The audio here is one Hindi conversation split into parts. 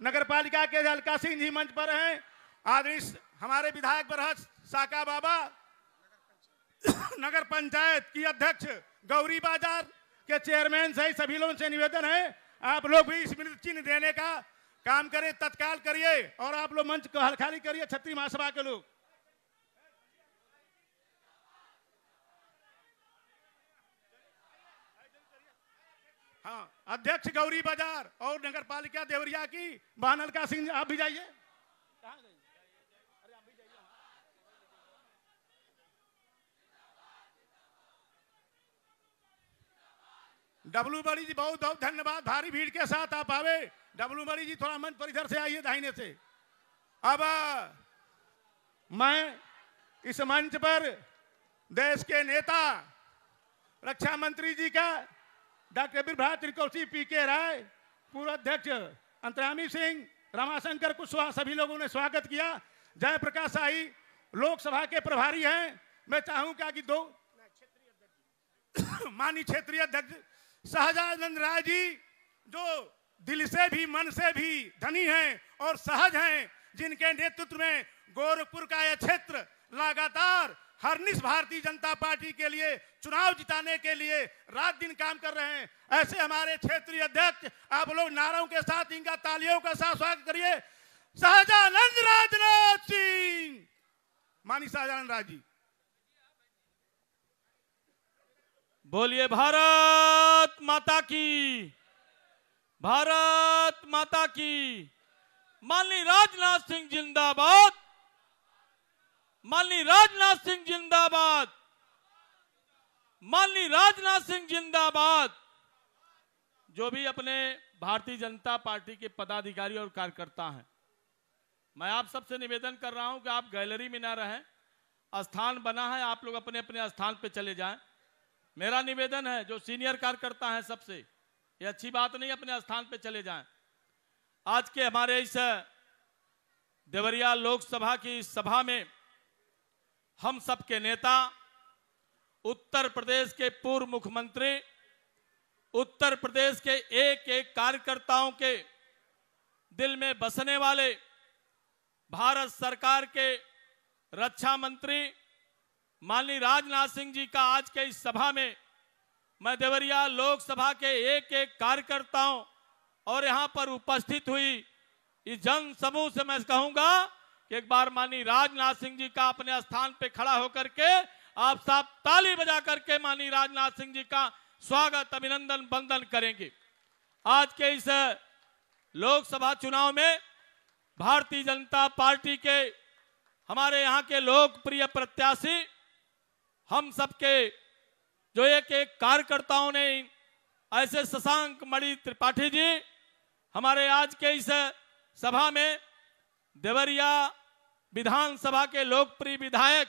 नगर पालिका के अलका सिंह जी मंच पर हैं, आदरणीय हमारे विधायक बरहत साका बाबा, नगर पंचायत की अध्यक्ष गौरी बाजार के चेयरमैन सही सभी लोगों से निवेदन है आप लोग भी स्मृति चिन्ह देने का काम करें, तत्काल करिए और आप लोग मंच को खाली करिए। क्षत्रिय महासभा के लोग हाँ, अध्यक्ष गौरी बाजार और नगर पालिका देवरिया की बहन अलका सिंह, आप भी जाइए। डब्लू बड़ी जी बहुत बहुत धन्यवाद, भारी भीड़ के साथ आप आवे। डब्लू बड़ी जी थोड़ा मंच पर इधर से आइए, दाहिने से। अब मैं इस मंच पर देश के नेता रक्षा मंत्री जी का डॉक्टर बिरभा त्रिकोशी, पीके राय, पूर्व अध्यक्ष अंतर्यामी सिंह, रमाशंकर कुशवाहा सभी लोगों ने स्वागत किया। जयप्रकाश शाही लोकसभा के प्रभारी हैं। मैं चाहूंगा कि दो माननीय क्षेत्रीय अध्यक्ष सहजानंद राय जी, जो दिल से भी मन से भी धनी हैं और सहज हैं, जिनके नेतृत्व में गोरखपुर का यह क्षेत्र लगातार हरनिश भारतीय जनता पार्टी के लिए चुनाव जिताने के लिए रात दिन काम कर रहे हैं। ऐसे हमारे क्षेत्रीय अध्यक्ष, आप लोग नारों के साथ इनका तालियों के साथ स्वागत करिए। सहजानंद राजनाथ सिंह, माननीय सहजानंद राज जी। बोलिए भारत माता की, भारत माता की। माननीय राजनाथ सिंह जिंदाबाद, माननीय राजनाथ सिंह जिंदाबाद, माननीय राजनाथ सिंह जिंदाबाद। जो भी अपने भारतीय जनता पार्टी के पदाधिकारी और कार्यकर्ता हैं, मैं आप सबसे निवेदन कर रहा हूं कि आप गैलरी में ना रहें, स्थान बना है, आप लोग अपने अपने स्थान पे चले जाएं। मेरा निवेदन है, जो सीनियर कार्यकर्ता हैं सबसे, ये अच्छी बात नहीं, अपने स्थान पे चले जाएं। आज के हमारे इस देवरिया लोकसभा की सभा में हम सबके नेता, उत्तर प्रदेश के पूर्व मुख्यमंत्री, उत्तर प्रदेश के एक एक कार्यकर्ताओं के दिल में बसने वाले, भारत सरकार के रक्षा मंत्री माननीय राजनाथ सिंह जी का आज के इस सभा में मैं देवरिया लोकसभा के एक एक कार्यकर्ताओं और यहां पर उपस्थित हुई इस जन समूह से मैं कहूंगा कि एक बार माननीय राजनाथ सिंह जी का अपने स्थान पे खड़ा होकर के आप सब ताली बजा करके माननीय राजनाथ सिंह जी का स्वागत, अभिनंदन, वंदन करेंगे। आज के इस लोकसभा चुनाव में भारतीय जनता पार्टी के हमारे यहाँ के लोकप्रिय प्रत्याशी, हम सबके जो एक एक कार्यकर्ताओं ने, ऐसे शशांक मणि त्रिपाठी जी, हमारे आज के इस सभा में देवरिया विधानसभा के लोकप्रिय विधायक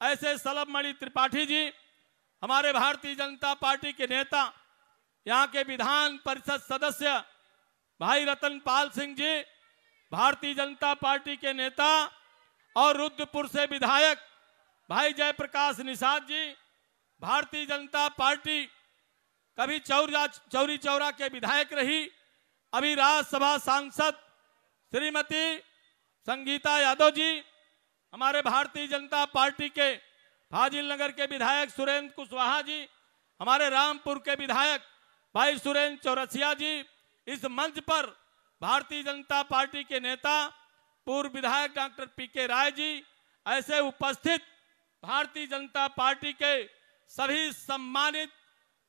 ऐसे सलभ मणि त्रिपाठी जी, हमारे भारतीय जनता पार्टी के नेता, यहाँ के विधान परिषद सदस्य भाई रतनपाल सिंह जी, भारतीय जनता पार्टी के नेता और रुद्रपुर से विधायक भाई जयप्रकाश निषाद जी, भारतीय जनता पार्टी कभी चौरी चौरा के विधायक रही, अभी राज्यसभा सांसद श्रीमती संगीता यादव जी, हमारे भारतीय जनता पार्टी के फाजिल नगर के विधायक सुरेंद्र कुशवाहा जी, हमारे रामपुर के विधायक भाई सुरेंद्र चौरसिया जी, इस मंच पर भारतीय जनता पार्टी के नेता पूर्व विधायक डॉक्टर पीके राय जी, ऐसे उपस्थित भारतीय जनता पार्टी के सभी सम्मानित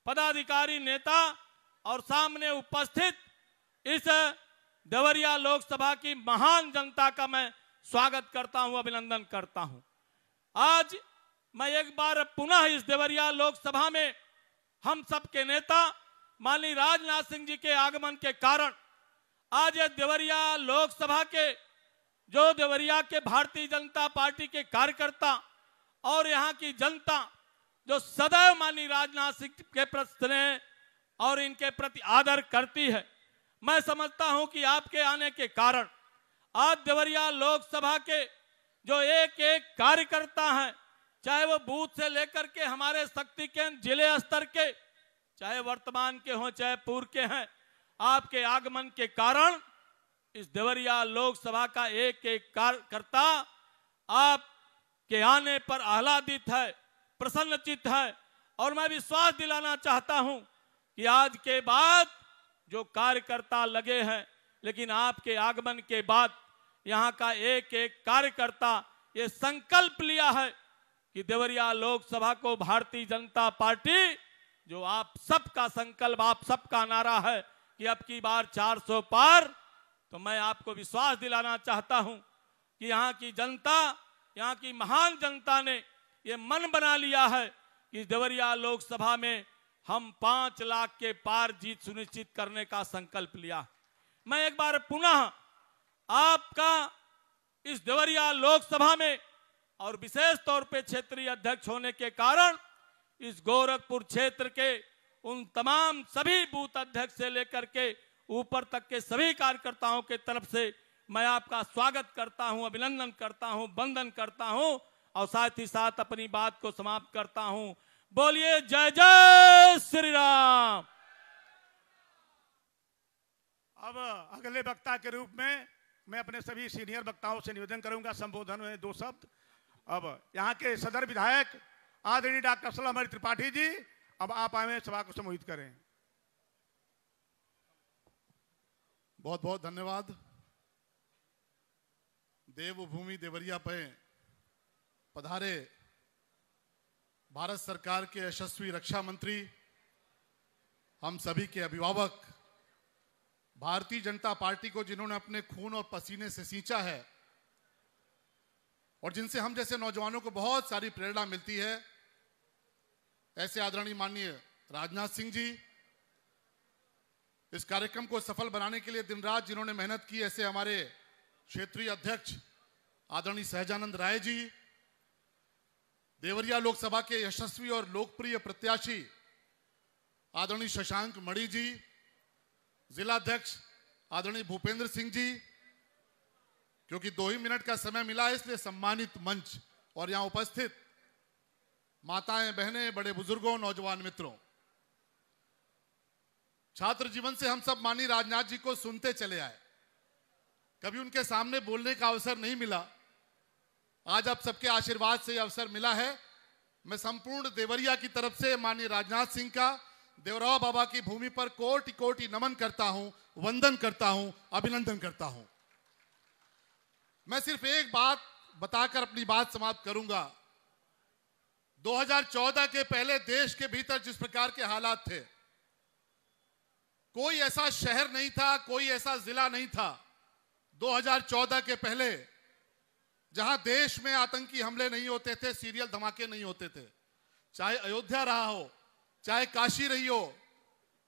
पदाधिकारी, नेता और सामने उपस्थित इस देवरिया लोकसभा की महान जनता का मैं स्वागत करता हूं, अभिनंदन करता हूं। आज मैं एक बार पुनः इस देवरिया लोकसभा में हम सबके नेता माननीय राजनाथ सिंह जी के आगमन के कारण आज ये देवरिया लोकसभा के जो देवरिया के भारतीय जनता पार्टी के कार्यकर्ता और यहाँ की जनता जो सदैव माननीय राजनाथ सिंह के प्रति स्नेह और इनके प्रति आदर करती है, मैं समझता हूं कि आपके आने के कारण आज देवरिया लोकसभा के जो एक एक कार्यकर्ता हैं, चाहे वो बूथ से लेकर के हमारे शक्ति केंद्र जिले स्तर के, चाहे वर्तमान के हों चाहे पूर्व के हैं, आपके आगमन के कारण इस देवरिया लोकसभा का एक एक कार्यकर्ता आपके आने पर आह्लादित है, प्रसन्नचित्त है। और मैं विश्वास दिलाना चाहता हूं कि आज के बाद जो कार्यकर्ता लगे हैं, लेकिन आपके आगमन के बाद यहां का एक एक कार्यकर्ता ये संकल्प लिया है कि देवरिया लोकसभा को भारतीय जनता पार्टी, जो आप सबका संकल्प, आप सबका नारा है कि अब की बार 400 पार, तो मैं आपको विश्वास दिलाना चाहता हूं कि यहां की जनता, यहां की महान जनता ने ये मन बना लिया है कि देवरिया लोकसभा में हम 5 लाख के पार जीत सुनिश्चित करने का संकल्प लिया। मैं एक बार पुनः आपका इस देवरिया लोकसभा में और विशेष तौर पे क्षेत्रीय अध्यक्ष होने के कारण इस गोरखपुर क्षेत्र के उन तमाम सभी बूथ अध्यक्ष से लेकर के ऊपर तक के सभी कार्यकर्ताओं के तरफ से मैं आपका स्वागत करता हूं, अभिनंदन करता हूं, वंदन करता हूं और साथ ही साथ अपनी बात को समाप्त करता हूं। बोलिए जय जय श्री राम। अब अगले वक्ता के रूप में मैं अपने सभी सीनियर वक्ताओं से निवेदन करूंगा, संबोधन में 2 शब्द। अब यहाँ के सदर विधायक आदरणीय डॉक्टर सलामणि त्रिपाठी जी, अब आप आए सभा को संबोधित करें। बहुत बहुत धन्यवाद। देवभूमि देवरिया पे पधारे भारत सरकार के यशस्वी रक्षा मंत्री, हम सभी के अभिभावक, भारतीय जनता पार्टी को जिन्होंने अपने खून और पसीने से सींचा है और जिनसे हम जैसे नौजवानों को बहुत सारी प्रेरणा मिलती है, ऐसे आदरणीय माननीय राजनाथ सिंह जी, इस कार्यक्रम को सफल बनाने के लिए दिन रात जिन्होंने मेहनत की, ऐसे हमारे क्षेत्रीय अध्यक्ष आदरणीय सहजानंद राय जी, देवरिया लोकसभा के यशस्वी और लोकप्रिय प्रत्याशी आदरणीय शशांक मणि जी, जिला अध्यक्ष आदरणीय भूपेंद्र सिंह जी, क्योंकि 2 ही मिनट का समय मिला है इसलिए सम्मानित मंच और यहां उपस्थित माताएं, बहनें, बड़े बुजुर्गों, नौजवान मित्रों, छात्र जीवन से हम सब माननीय राजनाथ जी को सुनते चले आए, कभी उनके सामने बोलने का अवसर नहीं मिला। आज आप सबके आशीर्वाद से यह अवसर मिला है। मैं संपूर्ण देवरिया की तरफ से माननीय राजनाथ सिंह का देवराव बाबा की भूमि पर कोटि कोटि नमन करता हूं, वंदन करता हूं, अभिनंदन करता हूं। मैं सिर्फ एक बात बताकर अपनी बात समाप्त करूंगा। 2014 के पहले देश के भीतर जिस प्रकार के हालात थे, कोई ऐसा शहर नहीं था, कोई ऐसा जिला नहीं था 2014 के पहले जहां देश में आतंकी हमले नहीं होते थे, सीरियल धमाके नहीं होते थे। चाहे अयोध्या रहा हो, चाहे काशी रही हो,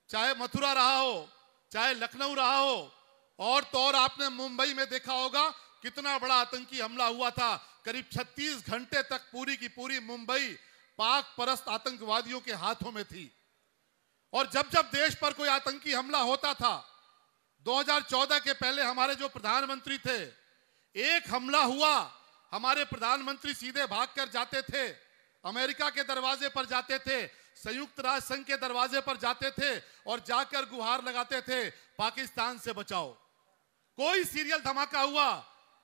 चाहे मथुरा रहा हो, चाहे लखनऊ रहा हो, और तो और आपने मुंबई में देखा होगा कितना बड़ा आतंकी हमला हुआ था। करीब 36 घंटे तक पूरी की पूरी मुंबई पाक परस्त आतंकवादियों के हाथों में थी। और जब जब देश पर कोई आतंकी हमला होता था, 2014 के पहले हमारे जो प्रधानमंत्री थे, एक हमला हुआ, हमारे प्रधानमंत्री सीधे भागकर जाते थे, अमेरिका के दरवाजे पर जाते थे, संयुक्त राष्ट्र संघ के दरवाजे पर जाते थे और जाकर गुहार लगाते थे, पाकिस्तान से बचाओ। कोई सीरियल धमाका हुआ,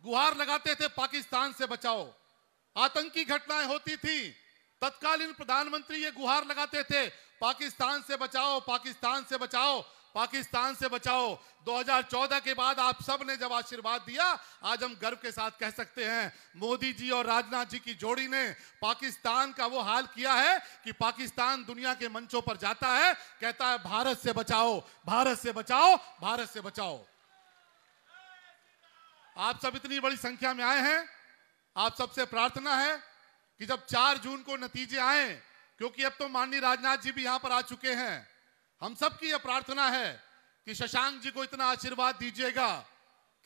गुहार लगाते थे, पाकिस्तान से बचाओ। आतंकी घटनाएं होती थी, तत्कालीन प्रधानमंत्री ये गुहार लगाते थे, पाकिस्तान से बचाओ, पाकिस्तान से बचाओ, पाकिस्तान से बचाओ। 2014 के बाद आप सब ने जब आशीर्वाद दिया, आज हम गर्व के साथ कह सकते हैं मोदी जी और राजनाथ जी की जोड़ी ने पाकिस्तान का वो हाल किया है कि पाकिस्तान दुनिया के मंचों पर जाता है, कहता है भारत से बचाओ, भारत से बचाओ, भारत से बचाओ। आप सब इतनी बड़ी संख्या में आए हैं, आप सबसे प्रार्थना है कि जब 4 जून को नतीजे आए, क्योंकि अब तो माननीय राजनाथ जी भी यहां पर आ चुके हैं, हम सब की यह प्रार्थना है कि शशांक जी को इतना आशीर्वाद दीजिएगा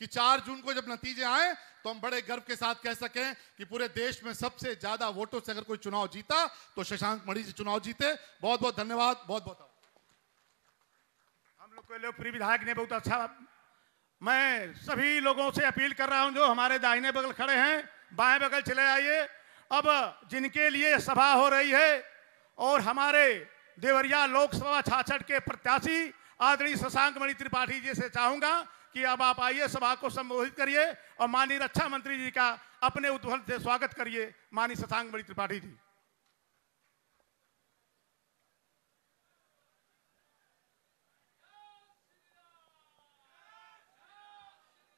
कि 4 जून को जब नतीजे आए तो हम बड़े गर्व के साथ कह सकें कि पूरे देश में सबसे ज्यादा वोटों से अगर कोई चुनाव जीता तो शशांक मणि जी चुनाव जीते। बहुत बहुत धन्यवाद, बहुत बहुत। हम लोग के लोकप्रिय विधायक ने बहुत अच्छा। मैं सभी लोगों से अपील कर रहा हूं जो हमारे दाहिने बगल खड़े हैं, बाएं बगल चले आइए। अब जिनके लिए सभा हो रही है और हमारे देवरिया लोकसभा 66 के प्रत्याशी आदरणीय शशांक मणि त्रिपाठी जी से चाहूंगा कि अब आप आइए, सभा को संबोधित करिए और माननीय रक्षा मंत्री जी का अपने उद्वहन से स्वागत करिए। माननीय शशांक मणि त्रिपाठी जी।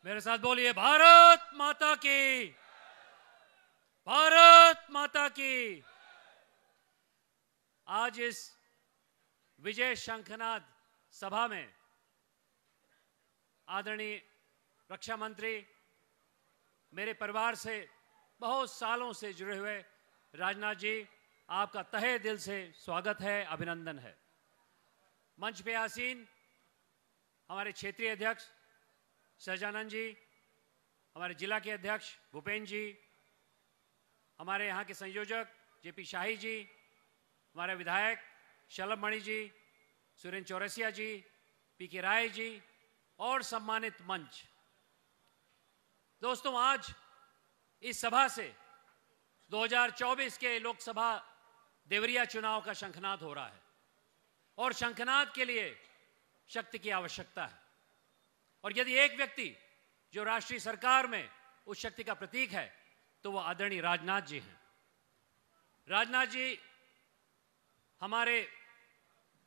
मेरे साथ बोलिए, भारत माता की, भारत माता की। आज इस विजय शंखनाद सभा में आदरणीय रक्षा मंत्री, मेरे परिवार से बहुत सालों से जुड़े हुए राजनाथ जी, आपका तहे दिल से स्वागत है, अभिनंदन है। मंच पे आसीन हमारे क्षेत्रीय अध्यक्ष सहजानंद जी, हमारे जिला के अध्यक्ष भूपेंद्र जी, हमारे यहाँ के संयोजक जेपी शाही जी, हमारे विधायक शलभ मणि जी, सुरेंद्र चौरसिया जी, पीके राय जी और सम्मानित मंच। दोस्तों, आज इस सभा से 2024 के लोकसभा देवरिया चुनाव का शंखनाद हो रहा है और शंखनाद के लिए शक्ति की आवश्यकता है। और यदि एक व्यक्ति जो राष्ट्रीय सरकार में उस शक्ति का प्रतीक है तो वह आदरणीय राजनाथ जी हैं। राजनाथ जी हमारे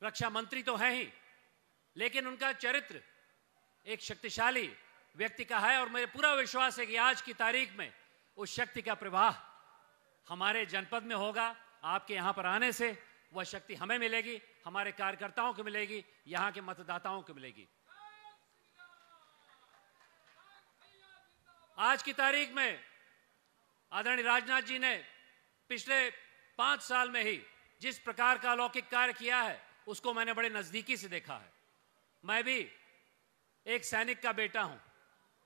रक्षा मंत्री तो हैं ही, लेकिन उनका चरित्र एक शक्तिशाली व्यक्ति का है और मुझे पूरा विश्वास है कि आज की तारीख में उस शक्ति का प्रवाह हमारे जनपद में होगा। आपके यहाँ पर आने से वह शक्ति हमें मिलेगी, हमारे कार्यकर्ताओं को मिलेगी, यहाँ के मतदाताओं को मिलेगी। आज की तारीख में आदरणीय राजनाथ जी ने पिछले 5 साल में ही जिस प्रकार का अलौकिक कार्य किया है उसको मैंने बड़े नजदीकी से देखा है। मैं भी एक सैनिक का बेटा हूं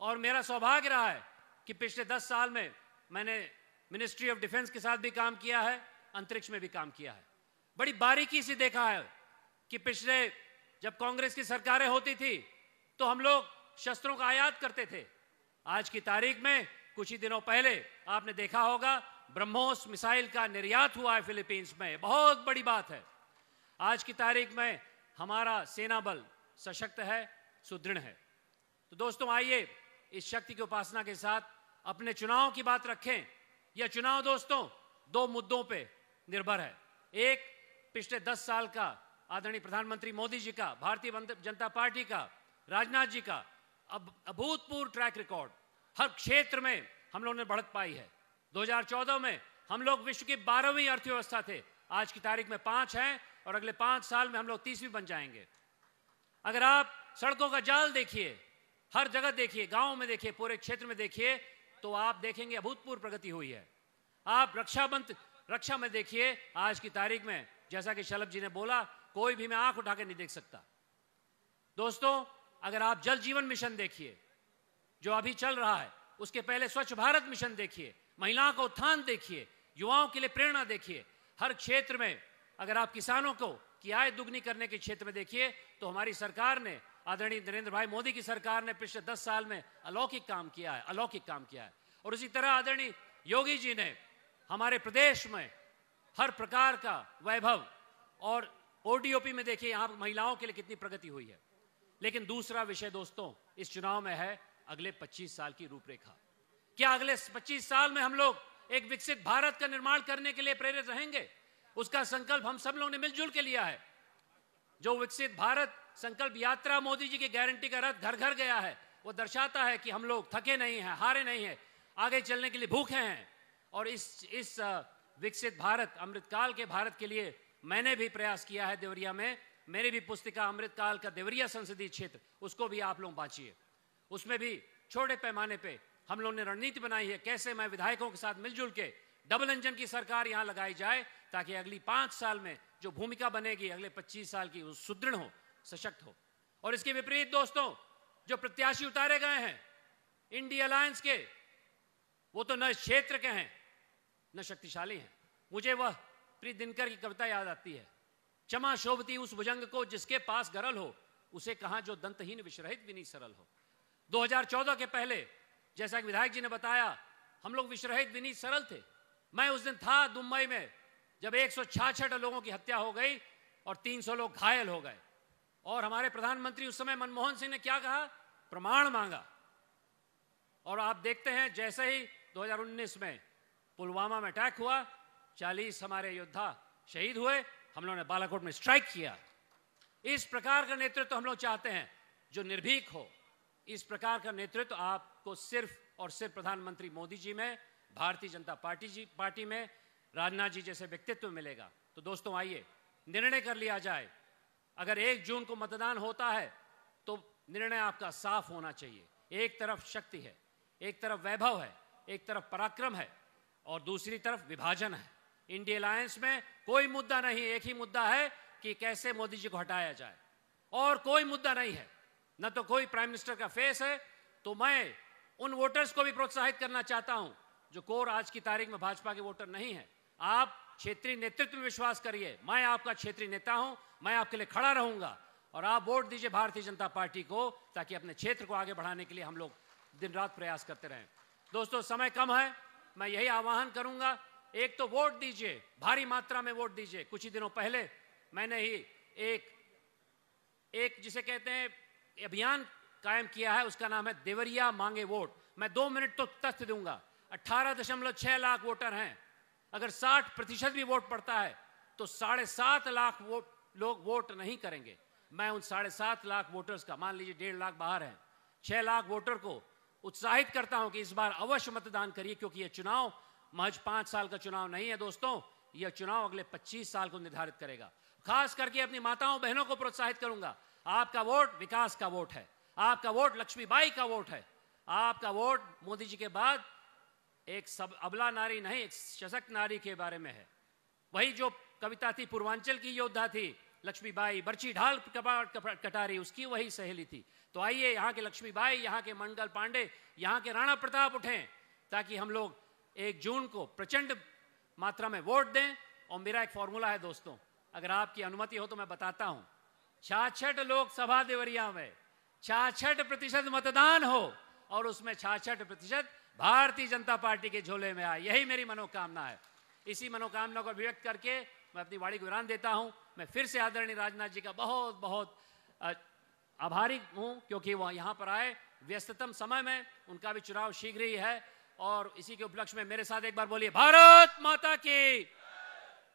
और मेरा सौभाग्य रहा है कि पिछले 10 साल में मैंने मिनिस्ट्री ऑफ डिफेंस के साथ भी काम किया है, अंतरिक्ष में भी काम किया है। बड़ी बारीकी से देखा है कि पिछले जब कांग्रेस की सरकारें होती थी तो हम लोग शस्त्रों का आयात करते थे। आज की तारीख में कुछ ही दिनों पहले आपने देखा होगा ब्रह्मोस मिसाइल का निर्यात हुआ है फिलीपींस में, बहुत बड़ी बात है। आज की तारीख में हमारा सेना बल सशक्त है, सुदृढ़ है। तो दोस्तों, आइए इस शक्ति की उपासना के साथ अपने चुनाव की बात रखें। यह चुनाव दोस्तों 2 मुद्दों पे निर्भर है। एक, पिछले 10 साल का आदरणीय प्रधानमंत्री मोदी जी का, भारतीय जनता पार्टी का, राजनाथ जी का अभूतपूर्व ट्रैक रिकॉर्ड। हर क्षेत्र में हम लोगों ने बढ़त पाई है। 2014 में हम लोग विश्व की 12वीं अर्थव्यवस्था थे, आज की तारीख में 5 हैं और अगले 5 साल में हम लोग 30वीं बन जाएंगे। अगर आप सड़कों का जाल देखिए, हर जगह देखिए, गांव में देखिए, पूरे क्षेत्र में देखिए, तो आप देखेंगे अभूतपूर्व प्रगति हुई है। आप रक्षा में देखिए, आज की तारीख में जैसा कि शलभ जी ने बोला, कोई भी मैं आंख उठा के नहीं देख सकता। दोस्तों, अगर आप जल जीवन मिशन देखिए जो अभी चल रहा है, उसके पहले स्वच्छ भारत मिशन देखिए, महिलाओं का उत्थान देखिए, युवाओं के लिए प्रेरणा देखिए। हर क्षेत्र में अगर आप किसानों को की आय दुगनी करने के क्षेत्र में देखिए तो हमारी सरकार ने, आदरणीय नरेंद्र भाई मोदी की सरकार ने पिछले 10 साल में अलौकिक काम किया है, अलौकिक काम किया है। और उसी तरह आदरणीय योगी जी ने हमारे प्रदेश में हर प्रकार का वैभव, और ओडीओपी में देखिए यहाँ महिलाओं के लिए कितनी प्रगति हुई है। लेकिन दूसरा विषय दोस्तों इस चुनाव में है अगले 25 साल की रूपरेखा। क्या अगले 25 साल में हम लोग एक विकसित भारत का निर्माण करने के लिए प्रेरित रहेंगे? उसका संकल्प हम सब लोगों ने मिलजुल के लिया है। जो विकसित भारत संकल्प यात्रा मोदी जी की गारंटी का रथ घर घर गया है, वो दर्शाता है कि हम लोग थके नहीं हैं, हारे नहीं हैं, आगे चलने के लिए भूखे हैं। और इस विकसित भारत, अमृतकाल के भारत के लिए मैंने भी प्रयास किया है देवरिया में। मेरी भी पुस्तिका अमृतकाल का देवरिया संसदीय क्षेत्र, उसको भी आप लोग बांचिए। उसमें भी छोटे पैमाने पे हम लोगों ने रणनीति बनाई है कैसे मैं विधायकों के साथ मिलजुल के डबल इंजन की सरकार यहां लगाई जाए, ताकि अगली 5 साल में जो भूमिका बनेगी अगले 25 साल की, वो सुदृढ़ हो, सशक्त हो। और इसके विपरीत दोस्तों, जो प्रत्याशी उतारे गए हैं इंडिया अलायंस के, वो तो न क्षेत्र के हैं न शक्तिशाली हैं। मुझे वह प्रिय दिनकर की कविता याद आती है, क्षमा शोभती उस भुजंग को जिसके पास गरल हो, उसे कहां जो दंतहीन विषरहित भी नहीं सरल हो। 2014 के पहले, जैसा कि विधायक जी ने बताया, हम लोग विषरहित विनीत सरल थे। मैं उस दिन था मुंबई में जब 166 लोगों की हत्या हो गई और 300 लोग घायल हो गए। और हमारे प्रधानमंत्री उस समय मनमोहन सिंह ने क्या कहा प्रमाण मांगा। और आप देखते हैं जैसे ही 2019 में पुलवामा में अटैक हुआ, 40 हमारे योद्धा शहीद हुए, हम लोगों ने बालाकोट में स्ट्राइक किया। इस प्रकार का नेतृत्व हम लोग चाहते हैं जो निर्भीक हो। इस प्रकार का नेतृत्व आपको सिर्फ और सिर्फ प्रधानमंत्री मोदी जी में, भारतीय जनता पार्टी में राजनाथ जी जैसे व्यक्तित्व मिलेगा। तो दोस्तों आइए निर्णय कर लिया जाए। अगर 1 जून को मतदान होता है तो निर्णय आपका साफ होना चाहिए। एक तरफ शक्ति है, एक तरफ वैभव है, एक तरफ पराक्रम है और दूसरी तरफ विभाजन है। इंडिया अलायंस में कोई मुद्दा नहीं, एक ही मुद्दा है कि कैसे मोदी जी को हटाया जाए, और कोई मुद्दा नहीं है। न तो कोई प्राइम मिनिस्टर का फेस है। तो मैं उन वोटर्स को भी प्रोत्साहित करना चाहता हूं जो कोर आज की तारीख में भाजपा के वोटर नहीं है। आप क्षेत्रीय नेतृत्व में विश्वास करिए। मैं आपका क्षेत्रीय नेता हूं, मैं आपके लिए खड़ा रहूंगा और आप वोट दीजिए भारतीय जनता पार्टी को, ताकि अपने क्षेत्र को आगे बढ़ाने के लिए हम लोग दिन रात प्रयास करते रहें। दोस्तों समय कम है, मैं यही आह्वान करूंगा, एक तो वोट दीजिए, भारी मात्रा में वोट दीजिए। कुछ ही दिनों पहले मैंने ही एक जिसे कहते हैं अभियान कायम किया है, उसका नाम है देवरिया मांगे वोट। मैं 2 मिनट तो तथ्य दूंगा। 18.6 लाख वोटर हैं। अगर 60% भी वोट पड़ता है तो 7.5 लाख लोग वोट नहीं करेंगे। मैं उन 7.5 लाख वोटर्स का, मान लीजिए 1.5 लाख बाहर हैं, 6 लाख वोटर को उत्साहित करता हूं कि इस बार अवश्य मतदान करिए, क्योंकि यह चुनाव महज 5 साल का चुनाव नहीं है दोस्तों, यह चुनाव अगले 25 साल को निर्धारित करेगा। खास करके अपनी माताओं बहनों को प्रोत्साहित करूंगा, आपका वोट विकास का वोट है, आपका वोट लक्ष्मीबाई का वोट है, आपका वोट मोदी जी के बाद एक सब अबला नारी नहीं, एक सशक्त नारी के बारे में है। वही जो कविता थी, पूर्वांचल की योद्धा थी लक्ष्मीबाई, बर्छी ढाल कटारी, उसकी वही सहेली थी। तो आइए यहाँ के लक्ष्मीबाई, यहाँ के मंगल पांडे, यहाँ के राणा प्रताप उठें, ताकि हम लोग 1 जून को प्रचंड मात्रा में वोट दें। और मेरा एक फॉर्मूला है दोस्तों, अगर आपकी अनुमति हो तो मैं बताता हूं। 66 लोकसभा देवरिया में 66% मतदान हो और उसमें 66% भारतीय जनता पार्टी के झोले में आए, यही मेरी मनोकामना है। इसी मनोकामना को अभिव्यक्त करके मैं अपनी वाणी को विराम देता हूं। मैं फिर से आदरणीय राजनाथ जी का बहुत बहुत आभारी हूं, क्योंकि वो यहाँ पर आए व्यस्ततम समय में, उनका भी चुनाव शीघ्र ही है। और इसी के उपलक्ष्य में मेरे साथ एक बार बोलिए भारत माता की,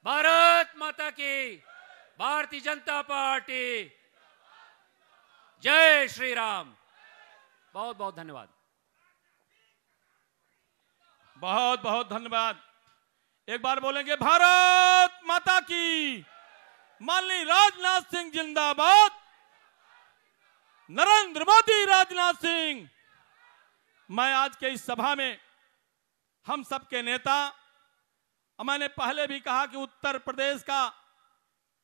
भारत माता की, भारतीय जनता पार्टी, जय श्री राम। बहुत बहुत धन्यवाद। बहुत बहुत धन्यवाद। एक बार बोलेंगे भारत माता की। माननीय राजनाथ सिंह जिंदाबाद, नरेंद्र मोदी राजनाथ सिंह। मैं आज के इस सभा में हम सबके नेता, मैंने पहले भी कहा कि उत्तर प्रदेश का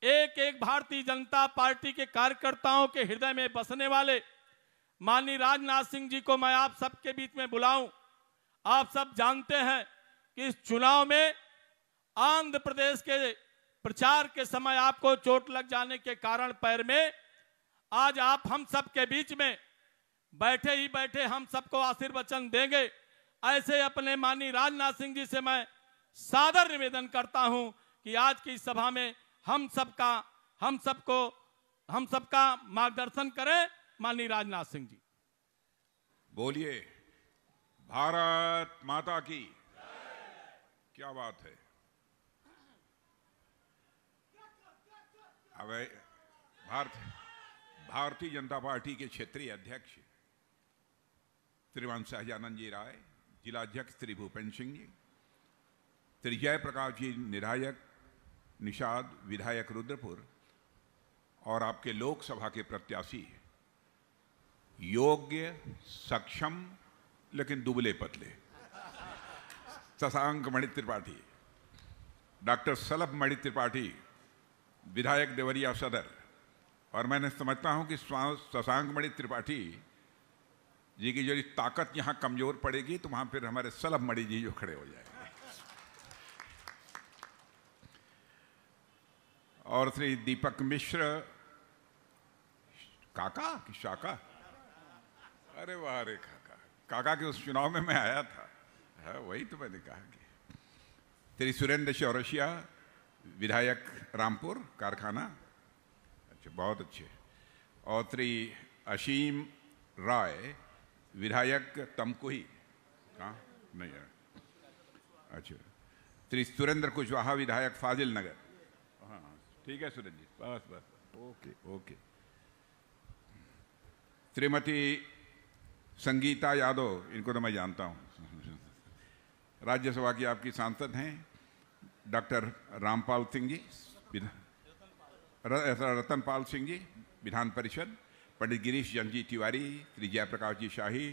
एक एक भारतीय जनता पार्टी के कार्यकर्ताओं के हृदय में बसने वाले माननीय राजनाथ सिंह जी को मैं आप सबके बीच में बुलाऊं। आप सब जानते हैं कि इस चुनाव में आंध्र प्रदेश के प्रचार के समय आपको चोट लग जाने के कारण पैर में, आज आप हम सब के बीच में बैठे ही बैठे हम सबको आशीर्वचन देंगे। ऐसे अपने माननीय राजनाथ सिंह जी से मैं सादर निवेदन करता हूं कि आज की सभा में हम सबका मार्गदर्शन करें। माननीय राजनाथ सिंह जी बोलिए भारत माता की। क्या बात है। अब भारतीय जनता पार्टी के क्षेत्रीय अध्यक्ष श्रीमान सहजानंद जी राय, जिला अध्यक्ष श्री भूपेंद्र सिंह जी, श्री जयप्रकाश जी निधायक निषाद विधायक रुद्रपुर, और आपके लोकसभा के प्रत्याशी योग्य, सक्षम लेकिन दुबले पतले शशांक मणि त्रिपाठी, डॉक्टर सलभ मणि त्रिपाठी विधायक देवरिया सदर। और मैंने समझता हूं कि शशांक मणि त्रिपाठी जी की जो ताकत यहां कमजोर पड़ेगी तो वहां फिर हमारे सलभ मणि जी जो खड़े हो जाएंगे। और श्री दीपक मिश्र, काका की शाका, अरे वाह रे काका, काका के उस चुनाव में मैं आया था। हाँ, वही तो मैंने कहा कि श्री सुरेंद्र चौरसिया विधायक रामपुर कारखाना, अच्छा बहुत अच्छे। और श्री असीम राय विधायक तमकुही, कहाँ नहीं है, अच्छा, श्री सुरेंद्र कुशवाहा विधायक फाजिल नगर, हाँ ठीक है सुरेंद्र जी, बस बस, ओके ओके। श्रीमती संगीता यादव, इनको तो मैं जानता हूँ, राज्यसभा की आपकी सांसद हैं। डॉक्टर रामपाल सिंह जी, रतनपाल सिंह जी विधान परिषद। पंडित गिरीश चंद्र जी तिवारी, श्री जयप्रकाश जी शाही,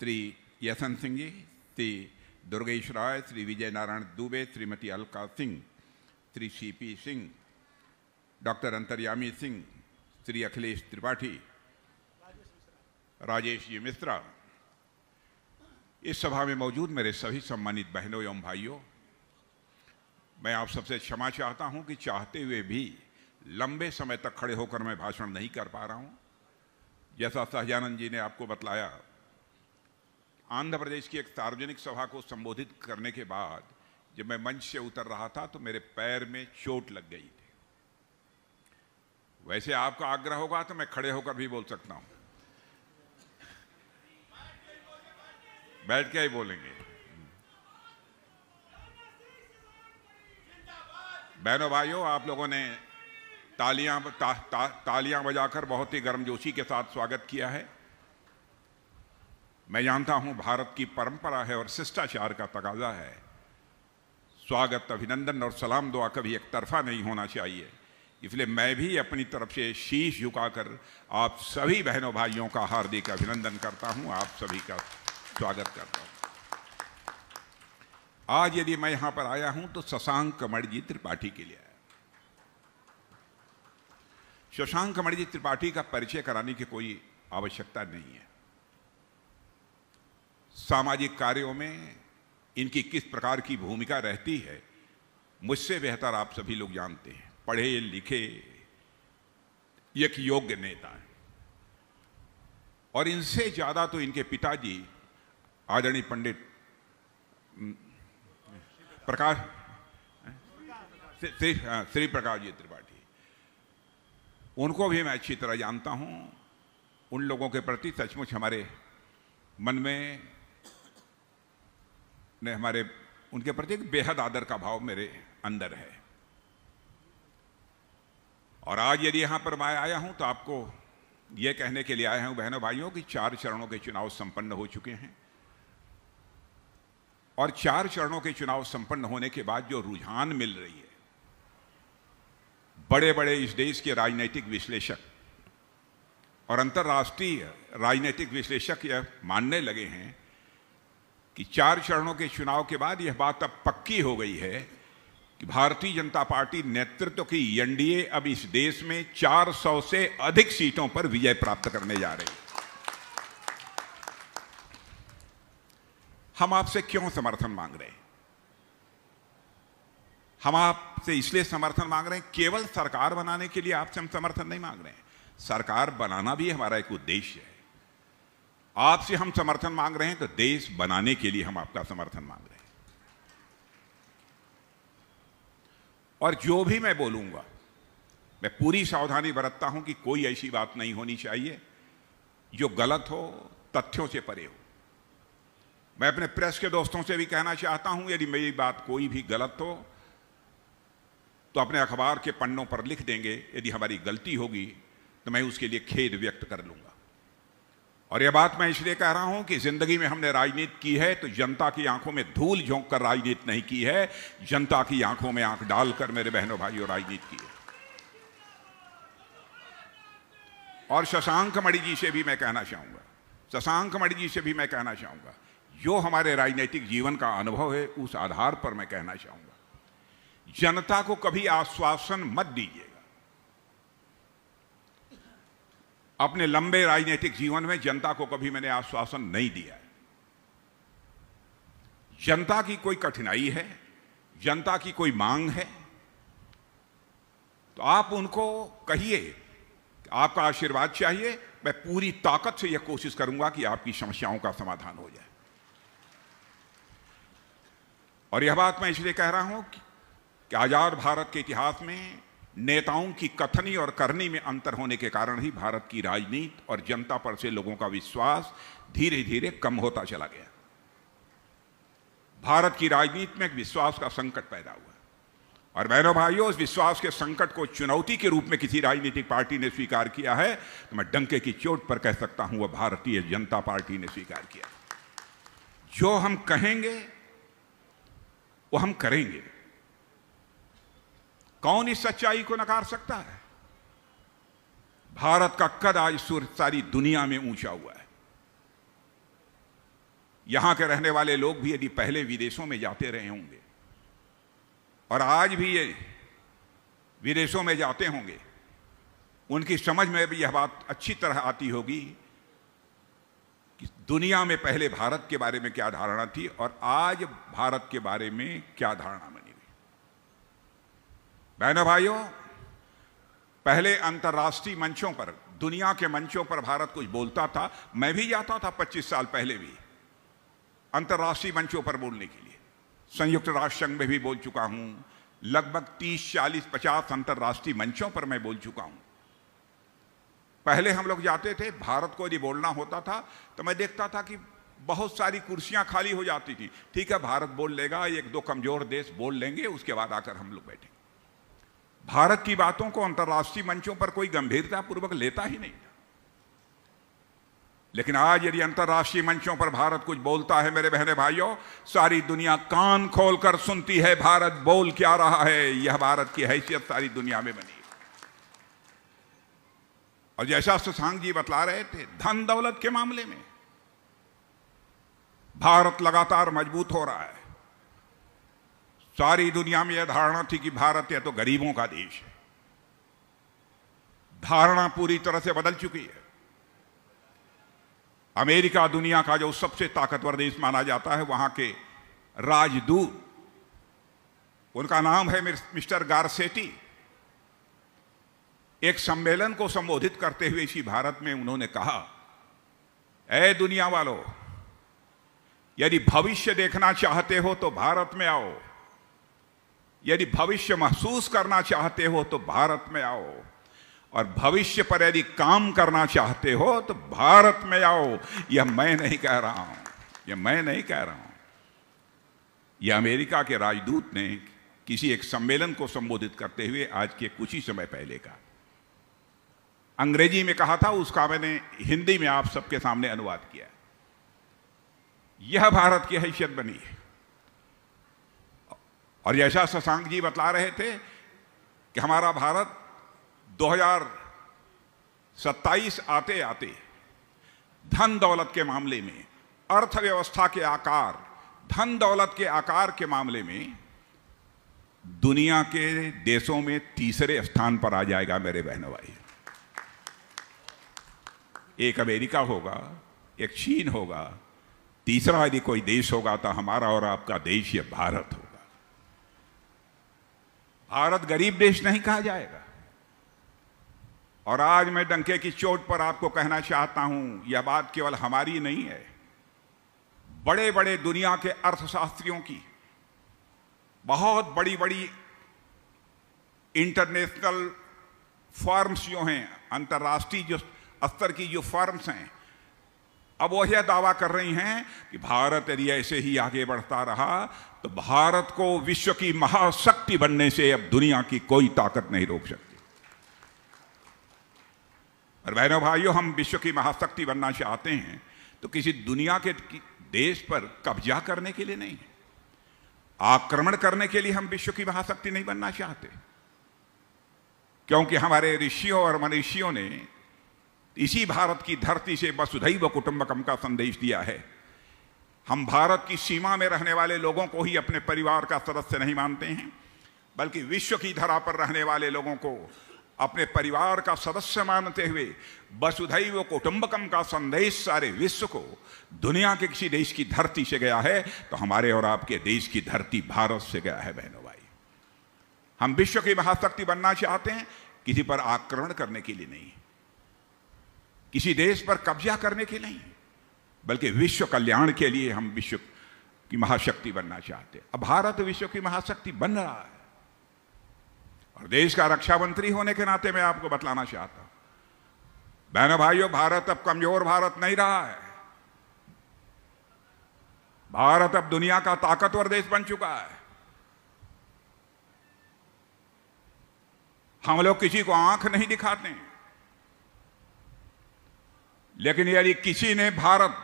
श्री यशवंत सिंह जी, श्री दुर्गेश राय, श्री विजय नारायण दुबे, श्रीमती अलका सिंह, श्री सीपी सिंह, डॉक्टर अंतर्यामी सिंह, श्री अखिलेश त्रिपाठी, राजेश जी मिश्रा। इस सभा में मौजूद मेरे सभी सम्मानित बहनों एवं भाइयों, मैं आप सबसे क्षमा चाहता हूं कि चाहते हुए भी लंबे समय तक खड़े होकर मैं भाषण नहीं कर पा रहा हूं। जैसा सहजानंद जी ने आपको बतलाया, आंध्र प्रदेश की एक सार्वजनिक सभा को संबोधित करने के बाद जब मैं मंच से उतर रहा था तो मेरे पैर में चोट लग गई थी। वैसे आपका आग्रह होगा तो मैं खड़े होकर भी बोल सकता हूं, बैठ के ही बोलेंगे। बहनों भाइयों, आप लोगों ने तालियां बजाकर बहुत ही गर्मजोशी के साथ स्वागत किया है। मैं जानता हूं भारत की परंपरा है और शिष्टाचार का तकाजा है, स्वागत, अभिनंदन और सलाम दुआ कभी एक तरफा नहीं होना चाहिए। इसलिए मैं भी अपनी तरफ से शीश झुकाकर आप सभी बहनों भाइयों का हार्दिक अभिनंदन करता हूं, आप सभी का स्वागत करता हूं। आज यदि मैं यहां पर आया हूं तो शशांक मणि त्रिपाठी के लिए आया। शशांक मणि त्रिपाठी का परिचय कराने की कोई आवश्यकता नहीं है। सामाजिक कार्यों में इनकी किस प्रकार की भूमिका रहती है मुझसे बेहतर आप सभी लोग जानते हैं। पढ़े लिखे एक योग्य नेता है और इनसे ज्यादा तो इनके पिताजी आदरणीय पंडित प्रकाश श्री प्रकाश जी त्रिपाठी, उनको भी मैं अच्छी तरह जानता हूं। उन लोगों के प्रति सचमुच हमारे मन में हमारे उनके प्रति एक बेहद आदर का भाव मेरे अंदर है। और आज यदि यहां पर मैं आया हूं तो आपको यह कहने के लिए आया हूं बहनों भाइयों कि 4 चरणों के चुनाव संपन्न हो चुके हैं और 4 चरणों के चुनाव संपन्न होने के बाद जो रुझान मिल रही है, बड़े बड़े इस देश के राजनीतिक विश्लेषक और अंतर्राष्ट्रीय राजनीतिक विश्लेषक यह मानने लगे हैं कि 4 चरणों के चुनाव के बाद यह बात अब पक्की हो गई है कि भारतीय जनता पार्टी नेतृत्व की एनडीए अब इस देश में 400 से अधिक सीटों पर विजय प्राप्त करने जा रही है। हम आपसे क्यों समर्थन मांग रहे हैं? हम आपसे इसलिए समर्थन मांग रहे हैं, केवल सरकार बनाने के लिए आपसे हम समर्थन नहीं मांग रहे हैं। सरकार बनाना भी हमारा एक उद्देश्य है। आपसे हम समर्थन मांग रहे हैं तो देश बनाने के लिए हम आपका समर्थन मांग रहे हैं। और जो भी मैं बोलूंगा, मैं पूरी सावधानी बरतता हूं कि कोई ऐसी बात नहीं होनी चाहिए जो गलत हो, तथ्यों से परे हो। मैं अपने प्रेस के दोस्तों से भी कहना चाहता हूं, यदि मेरी बात कोई भी गलत हो तो अपने अखबार के पन्नों पर लिख देंगे। यदि हमारी गलती होगी तो मैं उसके लिए खेद व्यक्त कर लूंगा। और यह बात मैं इसलिए कह रहा हूं कि जिंदगी में हमने राजनीति की है तो जनता की आंखों में धूल झोंक कर राजनीति नहीं की है, जनता की आंखों में आंख डालकर मेरे बहनों भाइयों राजनीति की है। और शशांक मणि जी से भी मैं कहना चाहूंगा, जो हमारे राजनीतिक जीवन का अनुभव है उस आधार पर मैं कहना चाहूंगा, जनता को कभी आश्वासन मत दीजिएगा। अपने लंबे राजनीतिक जीवन में जनता को कभी मैंने आश्वासन नहीं दिया है। जनता की कोई कठिनाई है, जनता की कोई मांग है तो आप उनको कहिए आपका आशीर्वाद चाहिए, मैं पूरी ताकत से यह कोशिश करूंगा कि आपकी समस्याओं का समाधान हो जाए। और यह बात मैं इसलिए कह रहा हूं कि आजाद भारत के इतिहास में नेताओं की कथनी और करनी में अंतर होने के कारण ही भारत की राजनीति और जनता पर से लोगों का विश्वास धीरे धीरे कम होता चला गया। भारत की राजनीति में एक विश्वास का संकट पैदा हुआ और बहनों भाइयों, उस विश्वास के संकट को चुनौती के रूप में किसी राजनीतिक पार्टी ने स्वीकार किया है तो मैं डंके की चोट पर कह सकता हूं वह भारतीय जनता पार्टी ने स्वीकार किया। जो हम कहेंगे वो हम करेंगे। कौन इस सच्चाई को नकार सकता है? भारत का कद आज सारी दुनिया में ऊंचा हुआ है। यहां के रहने वाले लोग भी यदि पहले विदेशों में जाते रहे होंगे और आज भी ये विदेशों में जाते होंगे, उनकी समझ में भी यह बात अच्छी तरह आती होगी कि दुनिया में पहले भारत के बारे में क्या धारणा थी और आज भारत के बारे में क्या धारणा बनी हुई। बहनों भाइयों, पहले अंतर्राष्ट्रीय मंचों पर, दुनिया के मंचों पर भारत कुछ बोलता था। मैं भी जाता था 25 साल पहले भी अंतर्राष्ट्रीय मंचों पर बोलने के लिए। संयुक्त राष्ट्र संघ में भी बोल चुका हूं, लगभग 30, 40, 50 अंतर्राष्ट्रीय मंचों पर मैं बोल चुका हूं। पहले हम लोग जाते थे, भारत को यदि बोलना होता था तो मैं देखता था कि बहुत सारी कुर्सियां खाली हो जाती थी। ठीक है, भारत बोल लेगा, एक दो कमजोर देश बोल लेंगे, उसके बाद आकर हम लोग बैठेंगे। भारत की बातों को अंतर्राष्ट्रीय मंचों पर कोई गंभीरतापूर्वक लेता ही नहीं था। लेकिन आज यदि अंतर्राष्ट्रीय मंचों पर भारत कुछ बोलता है, मेरे बहने भाइयों, सारी दुनिया कान खोलकर सुनती है भारत बोल क्या रहा है। यह भारत की हैसियत सारी दुनिया में बनी। और जैसा शशांक जी बतला रहे थे, धन दौलत के मामले में भारत लगातार मजबूत हो रहा है। सारी दुनिया में यह धारणा थी कि भारत यह तो गरीबों का देश है। धारणा पूरी तरह से बदल चुकी है। अमेरिका दुनिया का जो सबसे ताकतवर देश माना जाता है, वहां के राजदूत, उनका नाम है मिस्टर गारसेटी, एक सम्मेलन को संबोधित करते हुए इसी भारत में उन्होंने कहा, ऐ दुनिया वालों, यदि भविष्य देखना चाहते हो तो भारत में आओ, यदि भविष्य महसूस करना चाहते हो तो भारत में आओ, और भविष्य पर यदि काम करना चाहते हो तो भारत में आओ। यह मैं नहीं कह रहा हूं, यह मैं नहीं कह रहा हूं, यह अमेरिका के राजदूत ने किसी एक सम्मेलन को संबोधित करते हुए आज के कुछ ही समय पहले का अंग्रेजी में कहा था, उसका मैंने हिंदी में आप सबके सामने अनुवाद किया। यह भारत की हैसियत बनी है। और जैसा शशांक जी बतला रहे थे कि हमारा भारत 2027 आते आते धन दौलत के मामले में, अर्थव्यवस्था के आकार, धन दौलत के आकार के मामले में दुनिया के देशों में तीसरे स्थान पर आ जाएगा। मेरे बहनों भाई, एक अमेरिका होगा, एक चीन होगा, तीसरा यदि कोई देश होगा तो हमारा और आपका देश, यह भारत होगा। भारत गरीब देश नहीं कहा जाएगा। और आज मैं डंके की चोट पर आपको कहना चाहता हूं, यह बात केवल हमारी नहीं है, बड़े बड़े दुनिया के अर्थशास्त्रियों की, बहुत बड़ी बड़ी इंटरनेशनल फर्म्स जो हैं, अंतर्राष्ट्रीय जो स्तर की जो फर्म्स हैं, अब वो यह दावा कर रही हैं कि भारत यदि ऐसे ही आगे बढ़ता रहा तो भारत को विश्व की महाशक्ति बनने से अब दुनिया की कोई ताकत नहीं रोक सकती। और बहनों भाइयों, हम विश्व की महाशक्ति बनना चाहते हैं तो किसी दुनिया के देश पर कब्जा करने के लिए नहीं, आक्रमण करने के लिए हम विश्व की महाशक्ति नहीं बनना चाहते। क्योंकि हमारे ऋषियों और मनीषियों ने इसी भारत की धरती से वसुधैव कुटुंबकम का संदेश दिया है। हम भारत की सीमा में रहने वाले लोगों को ही अपने परिवार का सदस्य नहीं मानते हैं, बल्कि विश्व की धरा पर रहने वाले लोगों को अपने परिवार का सदस्य मानते हुए वसुधैव कुटुंबकम का संदेश सारे विश्व को, दुनिया के किसी देश की धरती से गया है तो हमारे और आपके देश की धरती भारत से गया है। बहनों भाई, हम विश्व की महाशक्ति बनना चाहते हैं, किसी पर आक्रमण करने के लिए नहीं, किसी देश पर कब्जा करने के लिए नहीं, बल्कि विश्व कल्याण के लिए हम विश्व की महाशक्ति बनना चाहते हैं। अब भारत विश्व की महाशक्ति बन रहा है। और देश का रक्षा मंत्री होने के नाते मैं आपको बतलाना चाहता हूं, बहनों भाइयों, भारत अब कमजोर भारत नहीं रहा है। भारत अब दुनिया का ताकतवर देश बन चुका है। हम लोग किसी को आंख नहीं दिखाते हैं, लेकिन यदि किसी ने भारत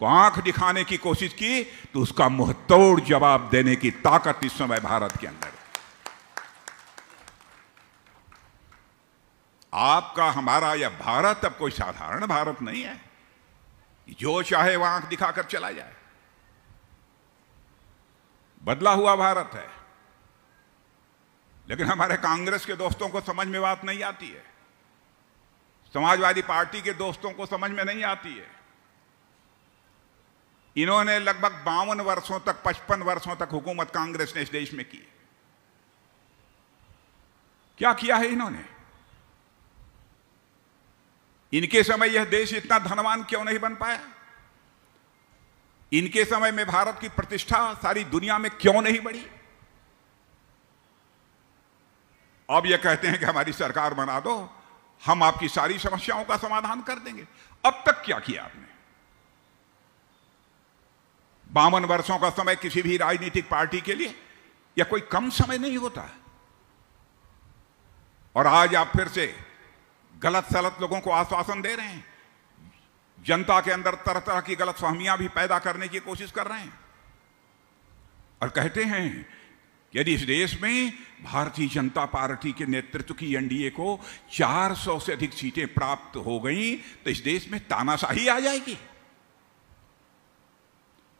को आंख दिखाने की कोशिश की तो उसका मुंहतोड़ जवाब देने की ताकत इस समय भारत के अंदर है। आपका, हमारा यह भारत अब कोई साधारण भारत नहीं है, जो चाहे वह आंख दिखाकर चला जाए। बदला हुआ भारत है। लेकिन हमारे कांग्रेस के दोस्तों को समझ में बात नहीं आती है, समाजवादी पार्टी के दोस्तों को समझ में नहीं आती है। इन्होंने लगभग 52 वर्षों तक, 55 वर्षों तक हुकूमत कांग्रेस ने इस देश में की। क्या किया है इन्होंने? इनके समय यह देश इतना धनवान क्यों नहीं बन पाया? इनके समय में भारत की प्रतिष्ठा सारी दुनिया में क्यों नहीं बढ़ी? अब यह कहते हैं कि हमारी सरकार बना दो, हम आपकी सारी समस्याओं का समाधान कर देंगे। अब तक क्या किया आपने? 52 वर्षों का समय किसी भी राजनीतिक पार्टी के लिए यह कोई कम समय नहीं होता। और आज आप फिर से गलत सलत लोगों को आश्वासन दे रहे हैं, जनता के अंदर तरह तरह की गलतफहमियां भी पैदा करने की कोशिश कर रहे हैं, और कहते हैं यदि इस देश में भारतीय जनता पार्टी के नेतृत्व की एनडीए को 400 से अधिक सीटें प्राप्त हो गई तो इस देश में तानाशाही आ जाएगी,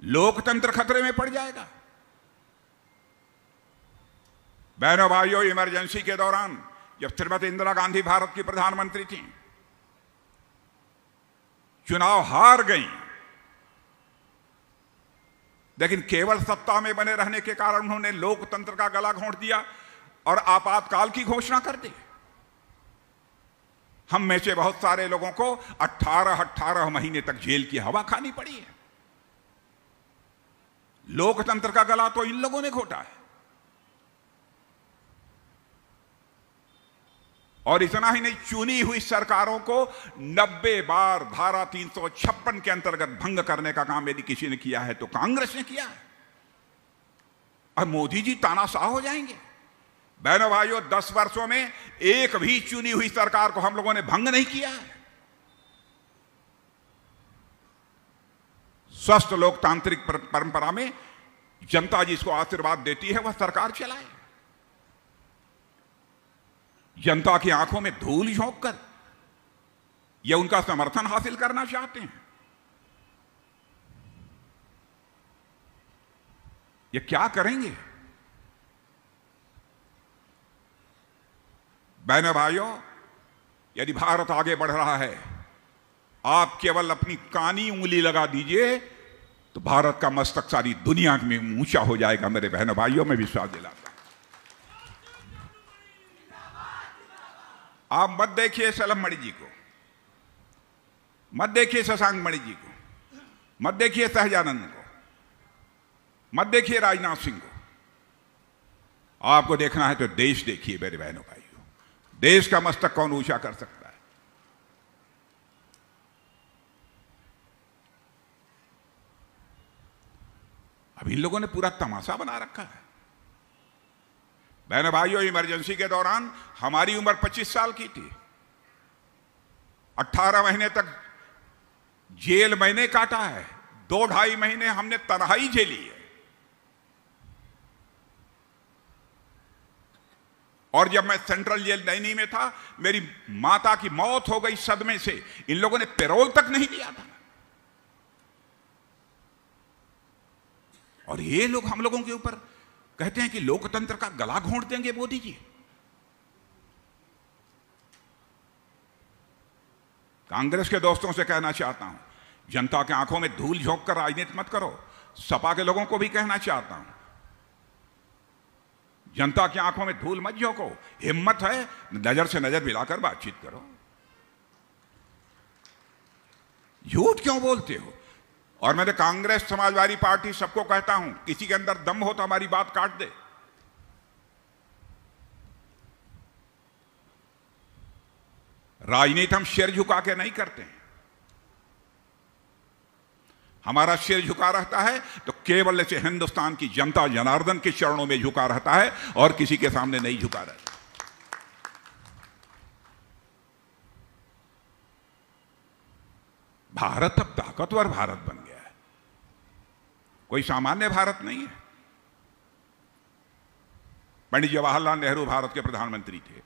लोकतंत्र खतरे में पड़ जाएगा। बहनों भाइयों, इमरजेंसी के दौरान जब श्रीमती इंदिरा गांधी भारत की प्रधानमंत्री थी, चुनाव हार गई, लेकिन केवल सत्ता में बने रहने के कारण उन्होंने लोकतंत्र का गला घोंट दिया और आपातकाल की घोषणा कर दी। हम में से बहुत सारे लोगों को 18 महीने तक जेल की हवा खानी पड़ी है। लोकतंत्र का गला तो इन लोगों ने घोटा है। और इतना ही नहीं, चुनी हुई सरकारों को 90 बार धारा 356 के अंतर्गत भंग करने का काम यदि किसी ने किया है तो कांग्रेस ने किया है। और मोदी जी तानाशाह हो जाएंगे। बहनों भाइयों, 10 वर्षों में एक भी चुनी हुई सरकार को हम लोगों ने भंग नहीं किया है। स्वस्थ लोकतांत्रिक परंपरा में जनता जिसको आशीर्वाद देती है वह सरकार चलाए। जनता की आंखों में धूल झोंक कर यह उनका समर्थन हासिल करना चाहते हैं। ये क्या करेंगे? बहनों भाइयों, यदि भारत आगे बढ़ रहा है, आप केवल अपनी कानी उंगली लगा दीजिए तो भारत का मस्तक सारी दुनिया में ऊंचा हो जाएगा। मेरे बहनों भाइयों, मैं विश्वास दिलाता हूं। आप मत देखिए सलभ मणि जी को, मत देखिए शशांक मणि जी को, मत देखिए सहजानंद को, मत देखिए राजनाथ सिंह को। आपको देखना है तो देश देखिए मेरे बहनों भाइयों। देश का मस्तक कौन ऊंचा कर सकता है? अब इन लोगों ने पूरा तमाशा बना रखा है। बहनों भाइयों, इमरजेंसी के दौरान हमारी उम्र 25 साल की थी। 18 महीने तक जेल मैंने काटा है, 2-2.5 महीने हमने तन्हाई झेली है। और जब मैं सेंट्रल जेल नैनी में था, मेरी माता की मौत हो गई सदमे से। इन लोगों ने पैरोल तक नहीं दिया था। और ये लोग हम लोगों के ऊपर कहते हैं कि लोकतंत्र का गला घोंट देंगे मोदी जी। कांग्रेस के दोस्तों से कहना चाहता हूं, जनता के आंखों में धूल झोंक कर राजनीति मत करो। सपा के लोगों को भी कहना चाहता हूं, जनता की आंखों में धूल मत झोंको। हिम्मत है, नजर से नजर मिलाकर बातचीत करो। झूठ क्यों बोलते हो? और मैं कांग्रेस, समाजवादी पार्टी सबको कहता हूं, किसी के अंदर दम हो तो हमारी बात काट दे। राजनीति हम सिर झुका के नहीं करते हैं। हमारा सिर झुका रहता है तो केवल ऐसे हिंदुस्तान की जनता जनार्दन के चरणों में झुका रहता है और किसी के सामने नहीं झुका रहता। भारत अब ताकतवर भारत बन गया है, कोई सामान्य भारत नहीं है। पंडित जवाहरलाल नेहरू भारत के प्रधानमंत्री थे,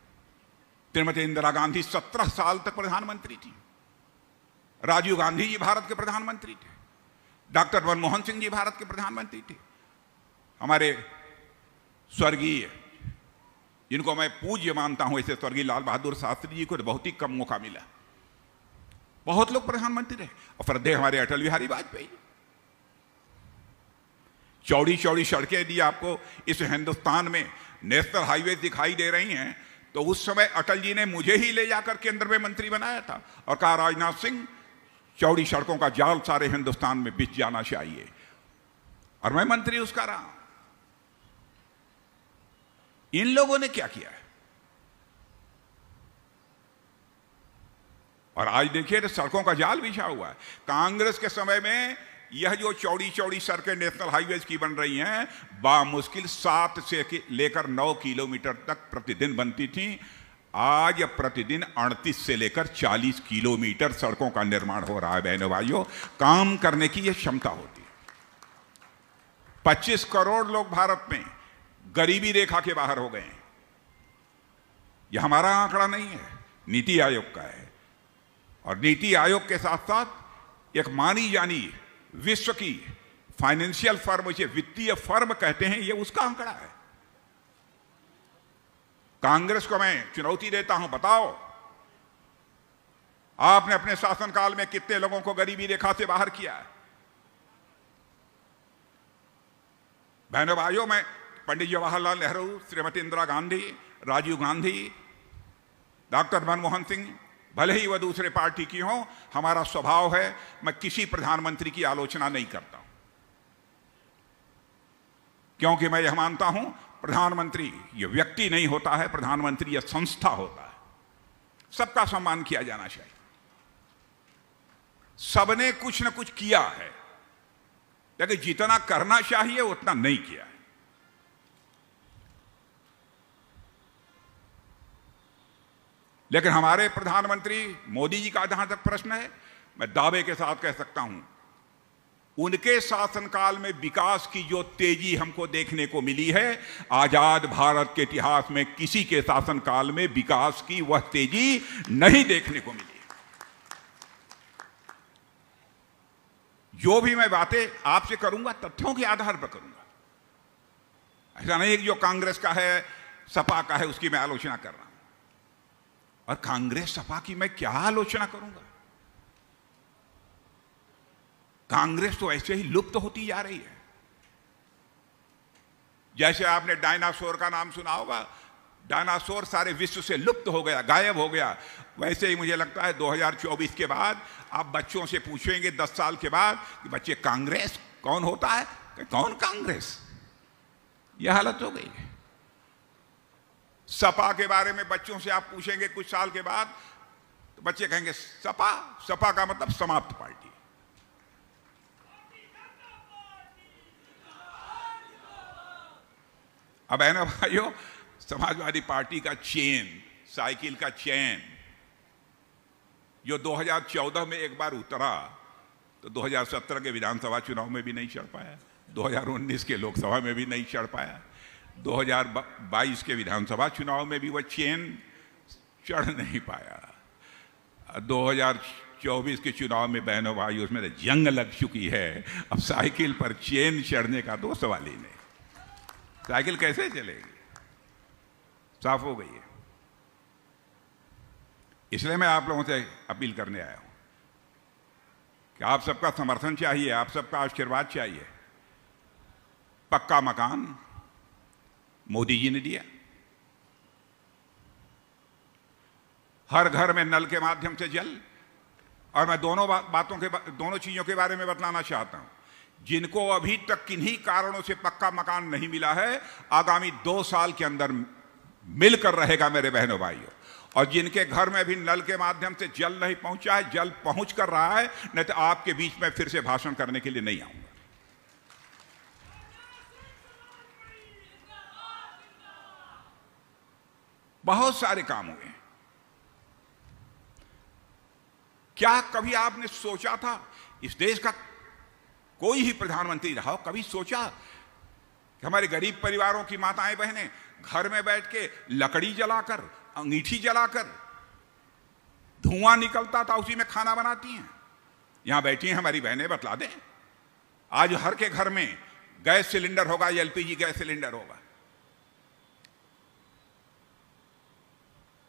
श्रीमती इंदिरा गांधी 17 साल तक प्रधानमंत्री थी, राजीव गांधी जी भारत के प्रधानमंत्री थे, डॉक्टर मनमोहन सिंह जी भारत के प्रधानमंत्री थे, हमारे स्वर्गीय, जिनको मैं पूज्य मानता हूं, ऐसे स्वर्गीय लाल बहादुर शास्त्री जी को तो बहुत ही कम मौका मिला, बहुत लोग प्रधानमंत्री रहे। और फिर हमारे अटल बिहारी वाजपेयी, चौड़ी चौड़ी सड़कें दी आपको इस हिंदुस्तान में, नेशनल हाईवे दिखाई दे रही हैं, तो उस समय अटल जी ने मुझे ही ले जाकर केंद्र में मंत्री बनाया था और कहा राजनाथ सिंह चौड़ी सड़कों का जाल सारे हिंदुस्तान में बिछ जाना चाहिए, और मैं मंत्री उसका रहा। इन लोगों ने क्या किया है? और आज देखिए तो सड़कों का जाल बिछा हुआ है। कांग्रेस के समय में यह जो चौड़ी चौड़ी सड़कें नेशनल हाईवेज की बन रही हैं, बामुश्किल 7 से लेकर 9 किलोमीटर तक प्रतिदिन बनती थी। आज प्रतिदिन 38 से लेकर 40 किलोमीटर सड़कों का निर्माण हो रहा है। बहनों भाइयों, काम करने की यह क्षमता होती है। 25 करोड़ लोग भारत में गरीबी रेखा के बाहर हो गए हैं। यह हमारा आंकड़ा नहीं है, नीति आयोग का है। और नीति आयोग के साथ साथ एक मानी जानी विश्व की फाइनेंशियल फर्म, इसे वित्तीय फर्म कहते हैं, यह उसका आंकड़ा है। कांग्रेस को मैं चुनौती देता हूं, बताओ आपने अपने शासनकाल में कितने लोगों को गरीबी रेखा से बाहर किया है? बहनों भाइयों, मैं पंडित जवाहरलाल नेहरू, श्रीमती इंदिरा गांधी, राजीव गांधी, डॉक्टर मनमोहन सिंह, भले ही वह दूसरे पार्टी की हो, हमारा स्वभाव है मैं किसी प्रधानमंत्री की आलोचना नहीं करता हूं, क्योंकि मैं यह मानता हूं प्रधानमंत्री यह व्यक्ति नहीं होता है, प्रधानमंत्री यह संस्था होता है। सबका सम्मान किया जाना चाहिए। सबने कुछ न कुछ किया है, लेकिन जितना करना चाहिए उतना नहीं किया है। लेकिन हमारे प्रधानमंत्री मोदी जी का जहां तक प्रश्न है, मैं दावे के साथ कह सकता हूं, उनके शासनकाल में विकास की जो तेजी हमको देखने को मिली है, आजाद भारत के इतिहास में किसी के शासनकाल में विकास की वह तेजी नहीं देखने को मिली। जो भी मैं बातें आपसे करूंगा तथ्यों के आधार पर करूंगा। ऐसा नहीं कि जो कांग्रेस का है, सपा का है, उसकी मैं आलोचना कर रहा हूं। और कांग्रेस सपा की मैं क्या आलोचना करूंगा? कांग्रेस तो ऐसे ही लुप्त होती जा रही है। जैसे आपने डायनासोर का नाम सुना होगा, डायनासोर सारे विश्व से लुप्त हो गया, गायब हो गया। वैसे ही मुझे लगता है 2024 के बाद आप बच्चों से पूछेंगे 10 साल के बाद कि बच्चे कांग्रेस कौन होता है, कि कौन कांग्रेस? यह हालत हो गई है। सपा के बारे में बच्चों से आप पूछेंगे कुछ साल के बाद तो बच्चे कहेंगे सपा, सपा का मतलब समाप्त पार्टी। अब है ना भाइयों, समाजवादी पार्टी का चेन, साइकिल का चेन जो 2014 में एक बार उतरा तो 2017 के विधानसभा चुनाव में भी नहीं चढ़ पाया, 2019 के लोकसभा में भी नहीं चढ़ पाया, 2022 के विधानसभा चुनाव में भी वह चेन चढ़ नहीं पाया। 2024 के चुनाव में बहनों भाई उसमें जंग लग चुकी है। अब साइकिल पर चेन चढ़ने का तो सवाल ही नहीं। साइकिल कैसे चलेगी? साफ हो गई है। इसलिए मैं आप लोगों से अपील करने आया हूं कि आप सबका समर्थन चाहिए, आप सबका आशीर्वाद चाहिए। पक्का मकान मोदी जी ने दिया, हर घर में नल के माध्यम से जल। और मैं दोनों चीजों के बारे में बतलाना चाहता हूं। जिनको अभी तक किन्हीं कारणों से पक्का मकान नहीं मिला है, आगामी 2 साल के अंदर मिलकर रहेगा मेरे बहनों भाइयों। और जिनके घर में भी नल के माध्यम से जल नहीं पहुंचा है, जल पहुंच कर रहा है, नहीं तो आपके बीच में फिर से भाषण करने के लिए नहीं आऊंगा। बहुत सारे काम हुए हैं। क्या कभी आपने सोचा था, इस देश का कोई ही प्रधानमंत्री रहा हो, कभी सोचा कि हमारे गरीब परिवारों की माताएं बहनें घर में बैठ के लकड़ी जलाकर, अंगीठी जलाकर, धुआं निकलता था उसी में खाना बनाती हैं? यहां बैठी हैं हमारी बहनें, बतला दें। आज हर के घर में गैस सिलेंडर होगा, एलपीजी गैस सिलेंडर होगा।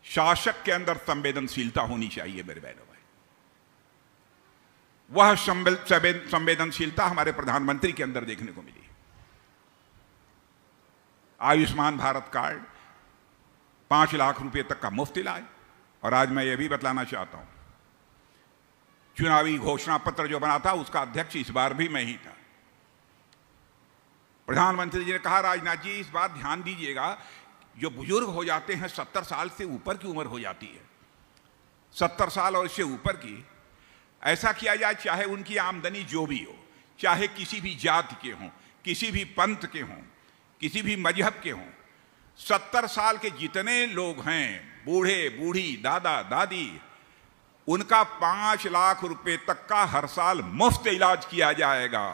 शासक के अंदर संवेदनशीलता होनी चाहिए मेरे बहनों भाई। वह संवेदनशीलता हमारे प्रधानमंत्री के अंदर देखने को मिली। आयुष्मान भारत कार्ड 5 लाख रुपए तक का मुफ्त इलाज। और आज मैं यह भी बतलाना चाहता हूं, चुनावी घोषणा पत्र जो बना था उसका अध्यक्ष इस बार भी मैं ही था। प्रधानमंत्री जी ने कहा, राजनाथ जी इस बार ध्यान दीजिएगा, जो बुजुर्ग हो जाते हैं, 70 साल से ऊपर की उम्र हो जाती है, 70 साल और इससे ऊपर की, ऐसा किया जाए चाहे उनकी आमदनी जो भी हो, चाहे किसी भी जाति के हों, किसी भी पंथ के हों, किसी भी मजहब के हों, 70 साल के जितने लोग हैं, बूढ़े बूढ़ी, दादा दादी, उनका 5 लाख रुपए तक का हर साल मुफ्त इलाज किया जाएगा।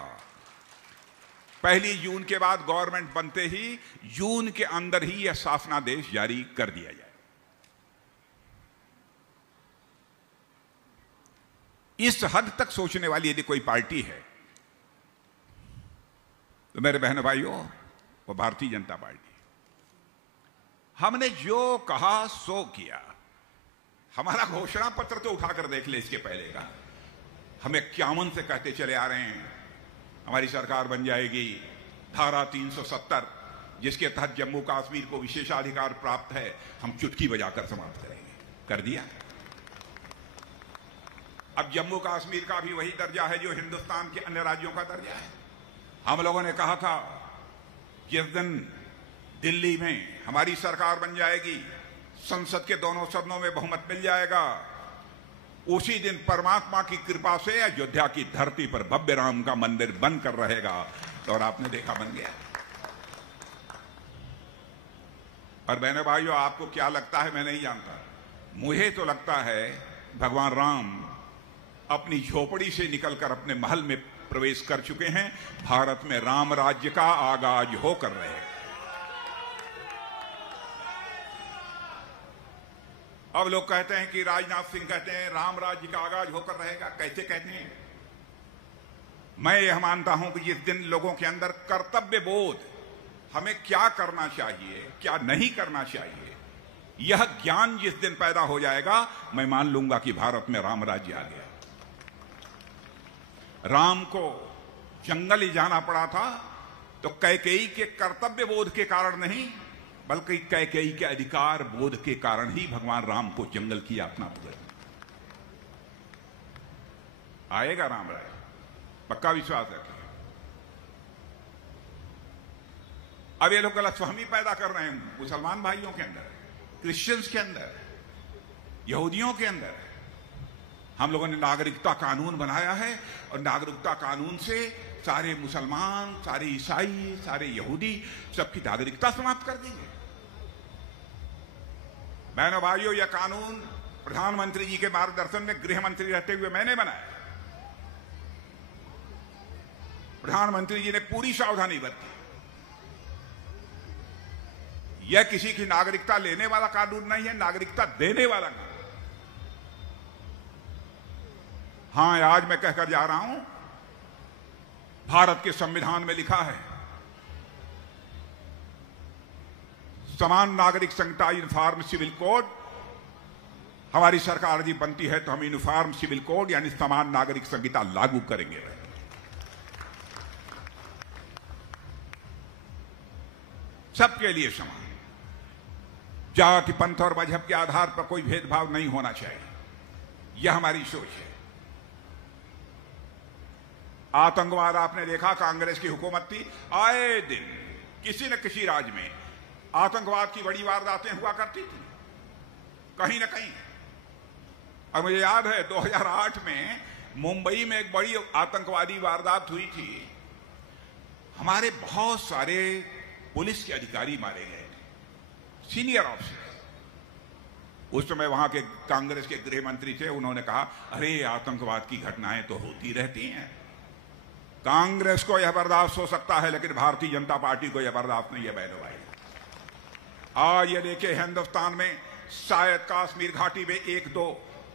1 जून के बाद गवर्नमेंट बनते ही जून के अंदर ही यह शासनादेश जारी कर दिया जाए। इस हद तक सोचने वाली यदि कोई पार्टी है तो मेरे बहनों भाइयों, वो भारतीय जनता पार्टी। हमने जो कहा सो किया। हमारा घोषणा पत्र तो उठाकर देख ले इसके पहले का। हम 51 से कहते चले आ रहे हैं हमारी सरकार बन जाएगी, धारा 370 जिसके तहत जम्मू कश्मीर को विशेषाधिकार प्राप्त है, हम चुटकी बजाकर समाप्त करेंगे। कर दिया। अब जम्मू कश्मीर का भी वही दर्जा है जो हिंदुस्तान के अन्य राज्यों का दर्जा है। हम लोगों ने कहा था जिस दिन दिल्ली में हमारी सरकार बन जाएगी, संसद के दोनों सदनों में बहुमत मिल जाएगा, उसी दिन परमात्मा की कृपा से अयोध्या की धरती पर भव्य राम का मंदिर बनकर रहेगा। और आपने देखा, बन गया। और बहनों भाइयों, आपको क्या लगता है मैं नहीं जानता, मुझे तो लगता है भगवान राम अपनी झोपड़ी से निकलकर अपने महल में प्रवेश कर चुके हैं। भारत में राम राज्य का आगाज होकर रहेगा। अब लोग कहते हैं कि राजनाथ सिंह कहते हैं राम राज्य का आगाज होकर रहेगा। कैसे कहते हैं? मैं यह मानता हूं कि जिस दिन लोगों के अंदर कर्तव्य बोध, हमें क्या करना चाहिए क्या नहीं करना चाहिए, यह ज्ञान जिस दिन पैदा हो जाएगा, मैं मान लूंगा कि भारत में राम राज्य आ गया। राम को जंगल ही जाना पड़ा था तो कैकेयी के कर्तव्य बोध के कारण नहीं, बल्कि कैकेयी के अधिकार बोध के कारण ही भगवान राम को जंगल किया अपना पुत्र। आएगा राम राज्य, पक्का विश्वास है। अब ये लोग गलतफहमी पैदा कर रहे हैं मुसलमान भाइयों के अंदर, क्रिश्चियंस के अंदर, यहूदियों के अंदर। हम लोगों ने नागरिकता कानून बनाया है और नागरिकता कानून से सारे मुसलमान, सारे ईसाई, सारे यहूदी सबकी नागरिकता समाप्त कर देंगे। बहनों भाइयों, यह कानून प्रधानमंत्री जी के मार्गदर्शन में गृह मंत्री रहते हुए मैंने बनाया। प्रधानमंत्री जी ने पूरी सावधानी बरती। यह किसी की नागरिकता लेने वाला कानून नहीं है, नागरिकता देने वाला कानून। हां, आज मैं कहकर जा रहा हूं, भारत के संविधान में लिखा है समान नागरिक संहिता यूनिफॉर्म सिविल कोड। हमारी सरकार जी बनती है तो हम यूनिफॉर्म सिविल कोड यानी समान नागरिक संहिता लागू करेंगे। सबके लिए समान, जाति पंथ और मजहब के आधार पर कोई भेदभाव नहीं होना चाहिए। यह हमारी सोच है। आतंकवाद आपने देखा, कांग्रेस की हुकूमत थी, आए दिन किसी न किसी राज्य में आतंकवाद की बड़ी वारदातें हुआ करती थी। कहीं ना कहीं। और मुझे याद है 2008 में मुंबई में एक बड़ी आतंकवादी वारदात हुई थी। हमारे बहुत सारे पुलिस के अधिकारी मारे गए, सीनियर ऑफिसर। उस समय वहां के कांग्रेस के गृह मंत्री थे, उन्होंने कहा अरे आतंकवाद की घटनाएं तो होती रहती हैं, कांग्रेस को यह बर्दाश्त हो सकता है लेकिन भारतीय जनता पार्टी को यह बर्दाश्त नहीं है। बहनों भाई, आज ये देखिए हिंदुस्तान में शायद कश्मीर घाटी में एक दो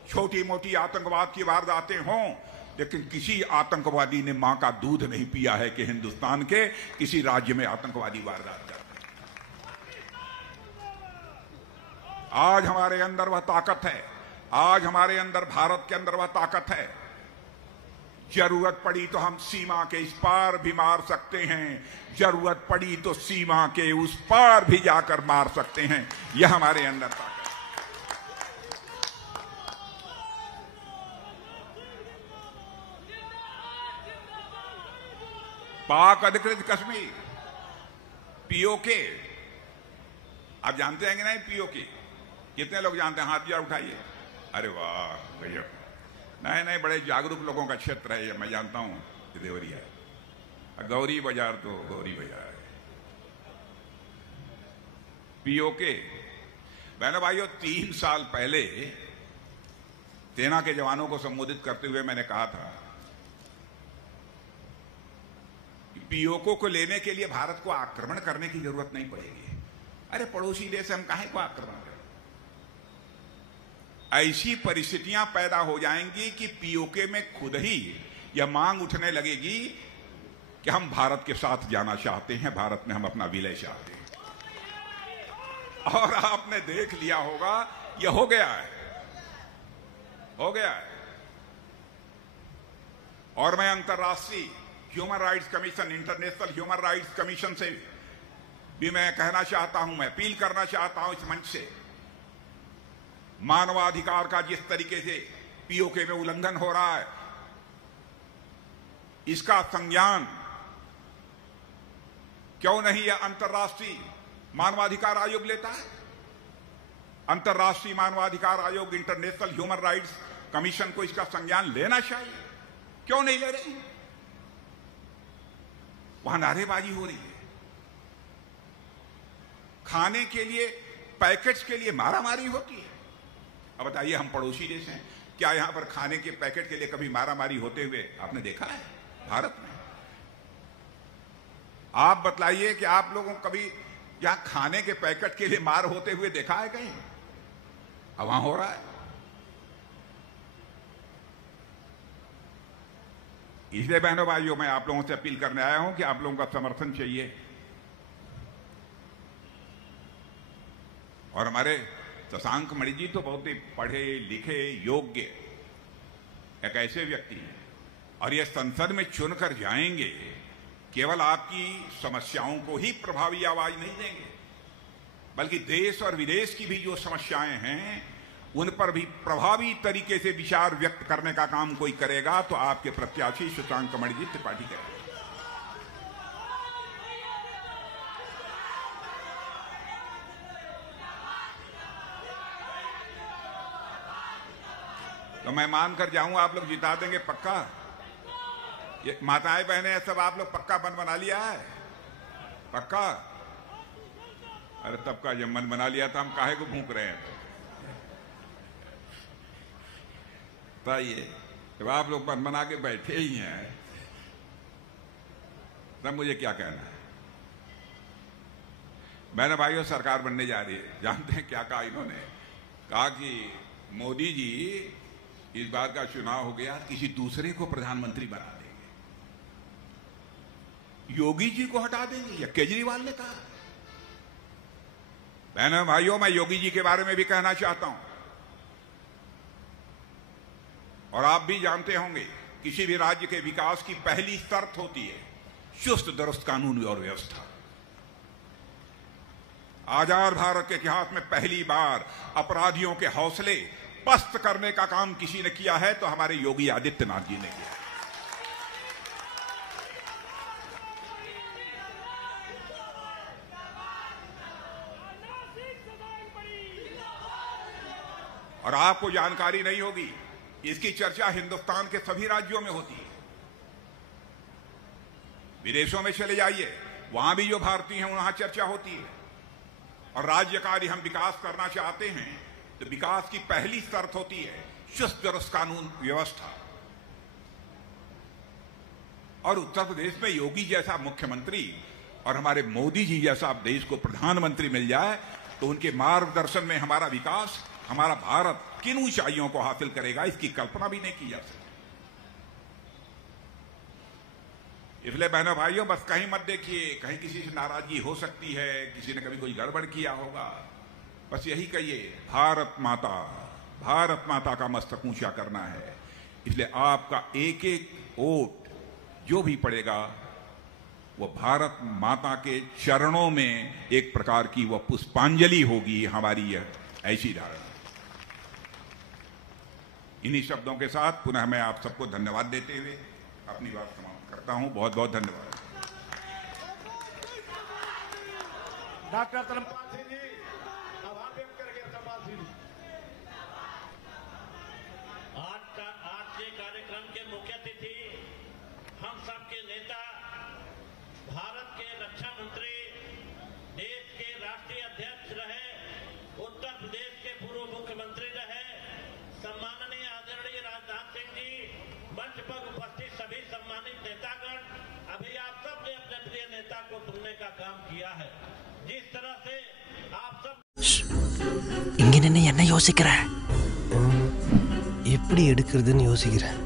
छोटी मोटी आतंकवाद की वारदातें हों, लेकिन किसी आतंकवादी ने मां का दूध नहीं पिया है कि हिंदुस्तान के किसी राज्य में आतंकवादी वारदात कर। आज हमारे अंदर वह ताकत है, आज हमारे अंदर भारत के अंदर वह ताकत है। जरूरत पड़ी तो हम सीमा के इस पार भी मार सकते हैं, जरूरत पड़ी तो सीमा के उस पार भी जाकर मार सकते हैं। यह हमारे अंदर ताकत है। पाक अधिकृत कश्मीर, पीओके, आप जानते हैं कि नहीं पीओके? कितने लोग जानते हैं? हाथ जरा उठाइए। अरे वाह भैया, नहीं नहीं, बड़े जागरूक लोगों का क्षेत्र है ये, मैं जानता हूं। देवरिया है, गौरी बाजार तो गौरी बाजार है। पीओके, बहनों भाइयों, 3 साल पहले सेना के जवानों को संबोधित करते हुए मैंने कहा था पीओके को लेने के लिए भारत को आक्रमण करने की जरूरत नहीं पड़ेगी। अरे पड़ोसी देश हम काहे को आक्रमण करें? ऐसी परिस्थितियां पैदा हो जाएंगी कि पीओके में खुद ही यह मांग उठने लगेगी कि हम भारत के साथ जाना चाहते हैं, भारत में हम अपना विलय चाहते हैं। और आपने देख लिया होगा यह हो गया है, हो गया है। और मैं अंतर्राष्ट्रीय human rights commission, international human rights commission से भी मैं कहना चाहता हूं, मैं अपील करना चाहता हूं इस मंच से, मानवाधिकार का जिस तरीके से पीओके में उल्लंघन हो रहा है, इसका संज्ञान क्यों नहीं यह अंतर्राष्ट्रीय मानवाधिकार आयोग लेता है? अंतर्राष्ट्रीय मानवाधिकार आयोग, इंटरनेशनल ह्यूमन राइट्स कमीशन को इसका संज्ञान लेना चाहिए। क्यों नहीं ले रहे? वहां नारेबाजी हो रही है, खाने के लिए पैकेट्स के लिए मारामारी होती है। अब बताइए, हम पड़ोसी देश हैं, क्या यहां पर खाने के पैकेट के लिए कभी मारामारी होते हुए आपने देखा है भारत में? आप बतलाइए कि आप लोगों को कभी यहां खाने के पैकेट के लिए मार होते हुए देखा है कहीं? अब वहां हो रहा है। इसलिए बहनों भाइयों, मैं आप लोगों से अपील करने आया हूं कि आप लोगों का समर्थन चाहिए। और हमारे शशांक मणि जी तो बहुत ही पढ़े लिखे योग्य एक ऐसे व्यक्ति हैं, और ये संसद में चुनकर जाएंगे, केवल आपकी समस्याओं को ही प्रभावी आवाज नहीं देंगे, बल्कि देश और विदेश की भी जो समस्याएं हैं उन पर भी प्रभावी तरीके से विचार व्यक्त करने का काम कोई करेगा तो आपके प्रत्याशी शशांक मणि जी त्रिपाठी करेंगे। तो मैं मानकर जाऊंगा आप लोग जिता देंगे पक्का? ये माताएं बहनें सब आप लोग पक्का मन बना लिया है? पक्का? अरे तब का जब मन बना लिया था, हम काहे को भूख रहे हैं? बताइए, जब आप लोग मन बना के बैठे ही हैं तब मुझे क्या कहना है? बहनों भाइयों, सरकार बनने जा रही है। जानते हैं क्या कहा इन्होंने? कहा कि मोदी जी इस बार का चुनाव हो गया, किसी दूसरे को प्रधानमंत्री बना देंगे, योगी जी को हटा देंगे, या केजरीवाल ने कहा। बहनों भाइयों, मैं योगी जी के बारे में भी कहना चाहता हूं, और आप भी जानते होंगे, किसी भी राज्य के विकास की पहली शर्त होती है चुस्त दुरुस्त कानून और व्यवस्था। आजाद भारत के इतिहास में पहली बार अपराधियों के हौसले पस्त करने का काम किसी ने किया है तो हमारे योगी आदित्यनाथ जी ने किया। और आपको जानकारी नहीं होगी, इसकी चर्चा हिंदुस्तान के सभी राज्यों में होती है। विदेशों में चले जाइए, वहां भी जो भारतीय हैं वहां चर्चा होती है। और राज्य का यदि हम विकास करना चाहते हैं तो विकास की पहली शर्त होती है चुस्त दुरुस्त कानून व्यवस्था। और उत्तर प्रदेश में योगी जैसा मुख्यमंत्री और हमारे मोदी जी जैसा देश को प्रधानमंत्री मिल जाए तो उनके मार्गदर्शन में हमारा विकास, हमारा भारत किन ऊंचाइयों को हासिल करेगा, इसकी कल्पना भी नहीं की जा सकती। इसलिए बहनों भाइयों, बस कहीं मत देखिए, कहीं किसी से नाराजगी हो सकती है, किसी ने कभी कोई गड़बड़ किया होगा। बस यही कहिए, भारत माता का मस्तक ऊंचा करना है। इसलिए आपका एक एक वोट जो भी पड़ेगा वो भारत माता के चरणों में एक प्रकार की वो पुष्पांजलि होगी। हमारी यह ऐसी धारणा। इन्हीं शब्दों के साथ पुनः मैं आप सबको धन्यवाद देते हुए अपनी बात समाप्त करता हूं। बहुत बहुत धन्यवाद। डॉक्टर धर्मपाल सिंह जी आभार व्यक्त करेंगे। धर्मपाल सिंह जी, आज के कार्यक्रम के मुख्य अतिथि हम सबके नेता, भारत के रक्षा मंत्री, देश के राष्ट्रीय अध्यक्ष रहे, उत्तर प्रदेश के पूर्व मुख्यमंत्री रहे, सम्माननीय आदरणीय राजनाथ सिंह जी, मंच पर उपस्थित सभी सम्मानित नेतागण, अभी आप सब ने अपने प्रिय नेता को सुनने का काम किया है। जिस तरह से आप सब இங்க நின்னு என்ன யோசிக்கிற? எப்படி எடுக்கிறதுன்னு யோசிக்கிறேன்.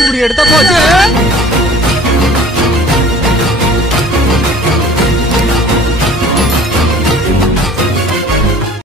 இப்படி எடுத்தா போச்சு.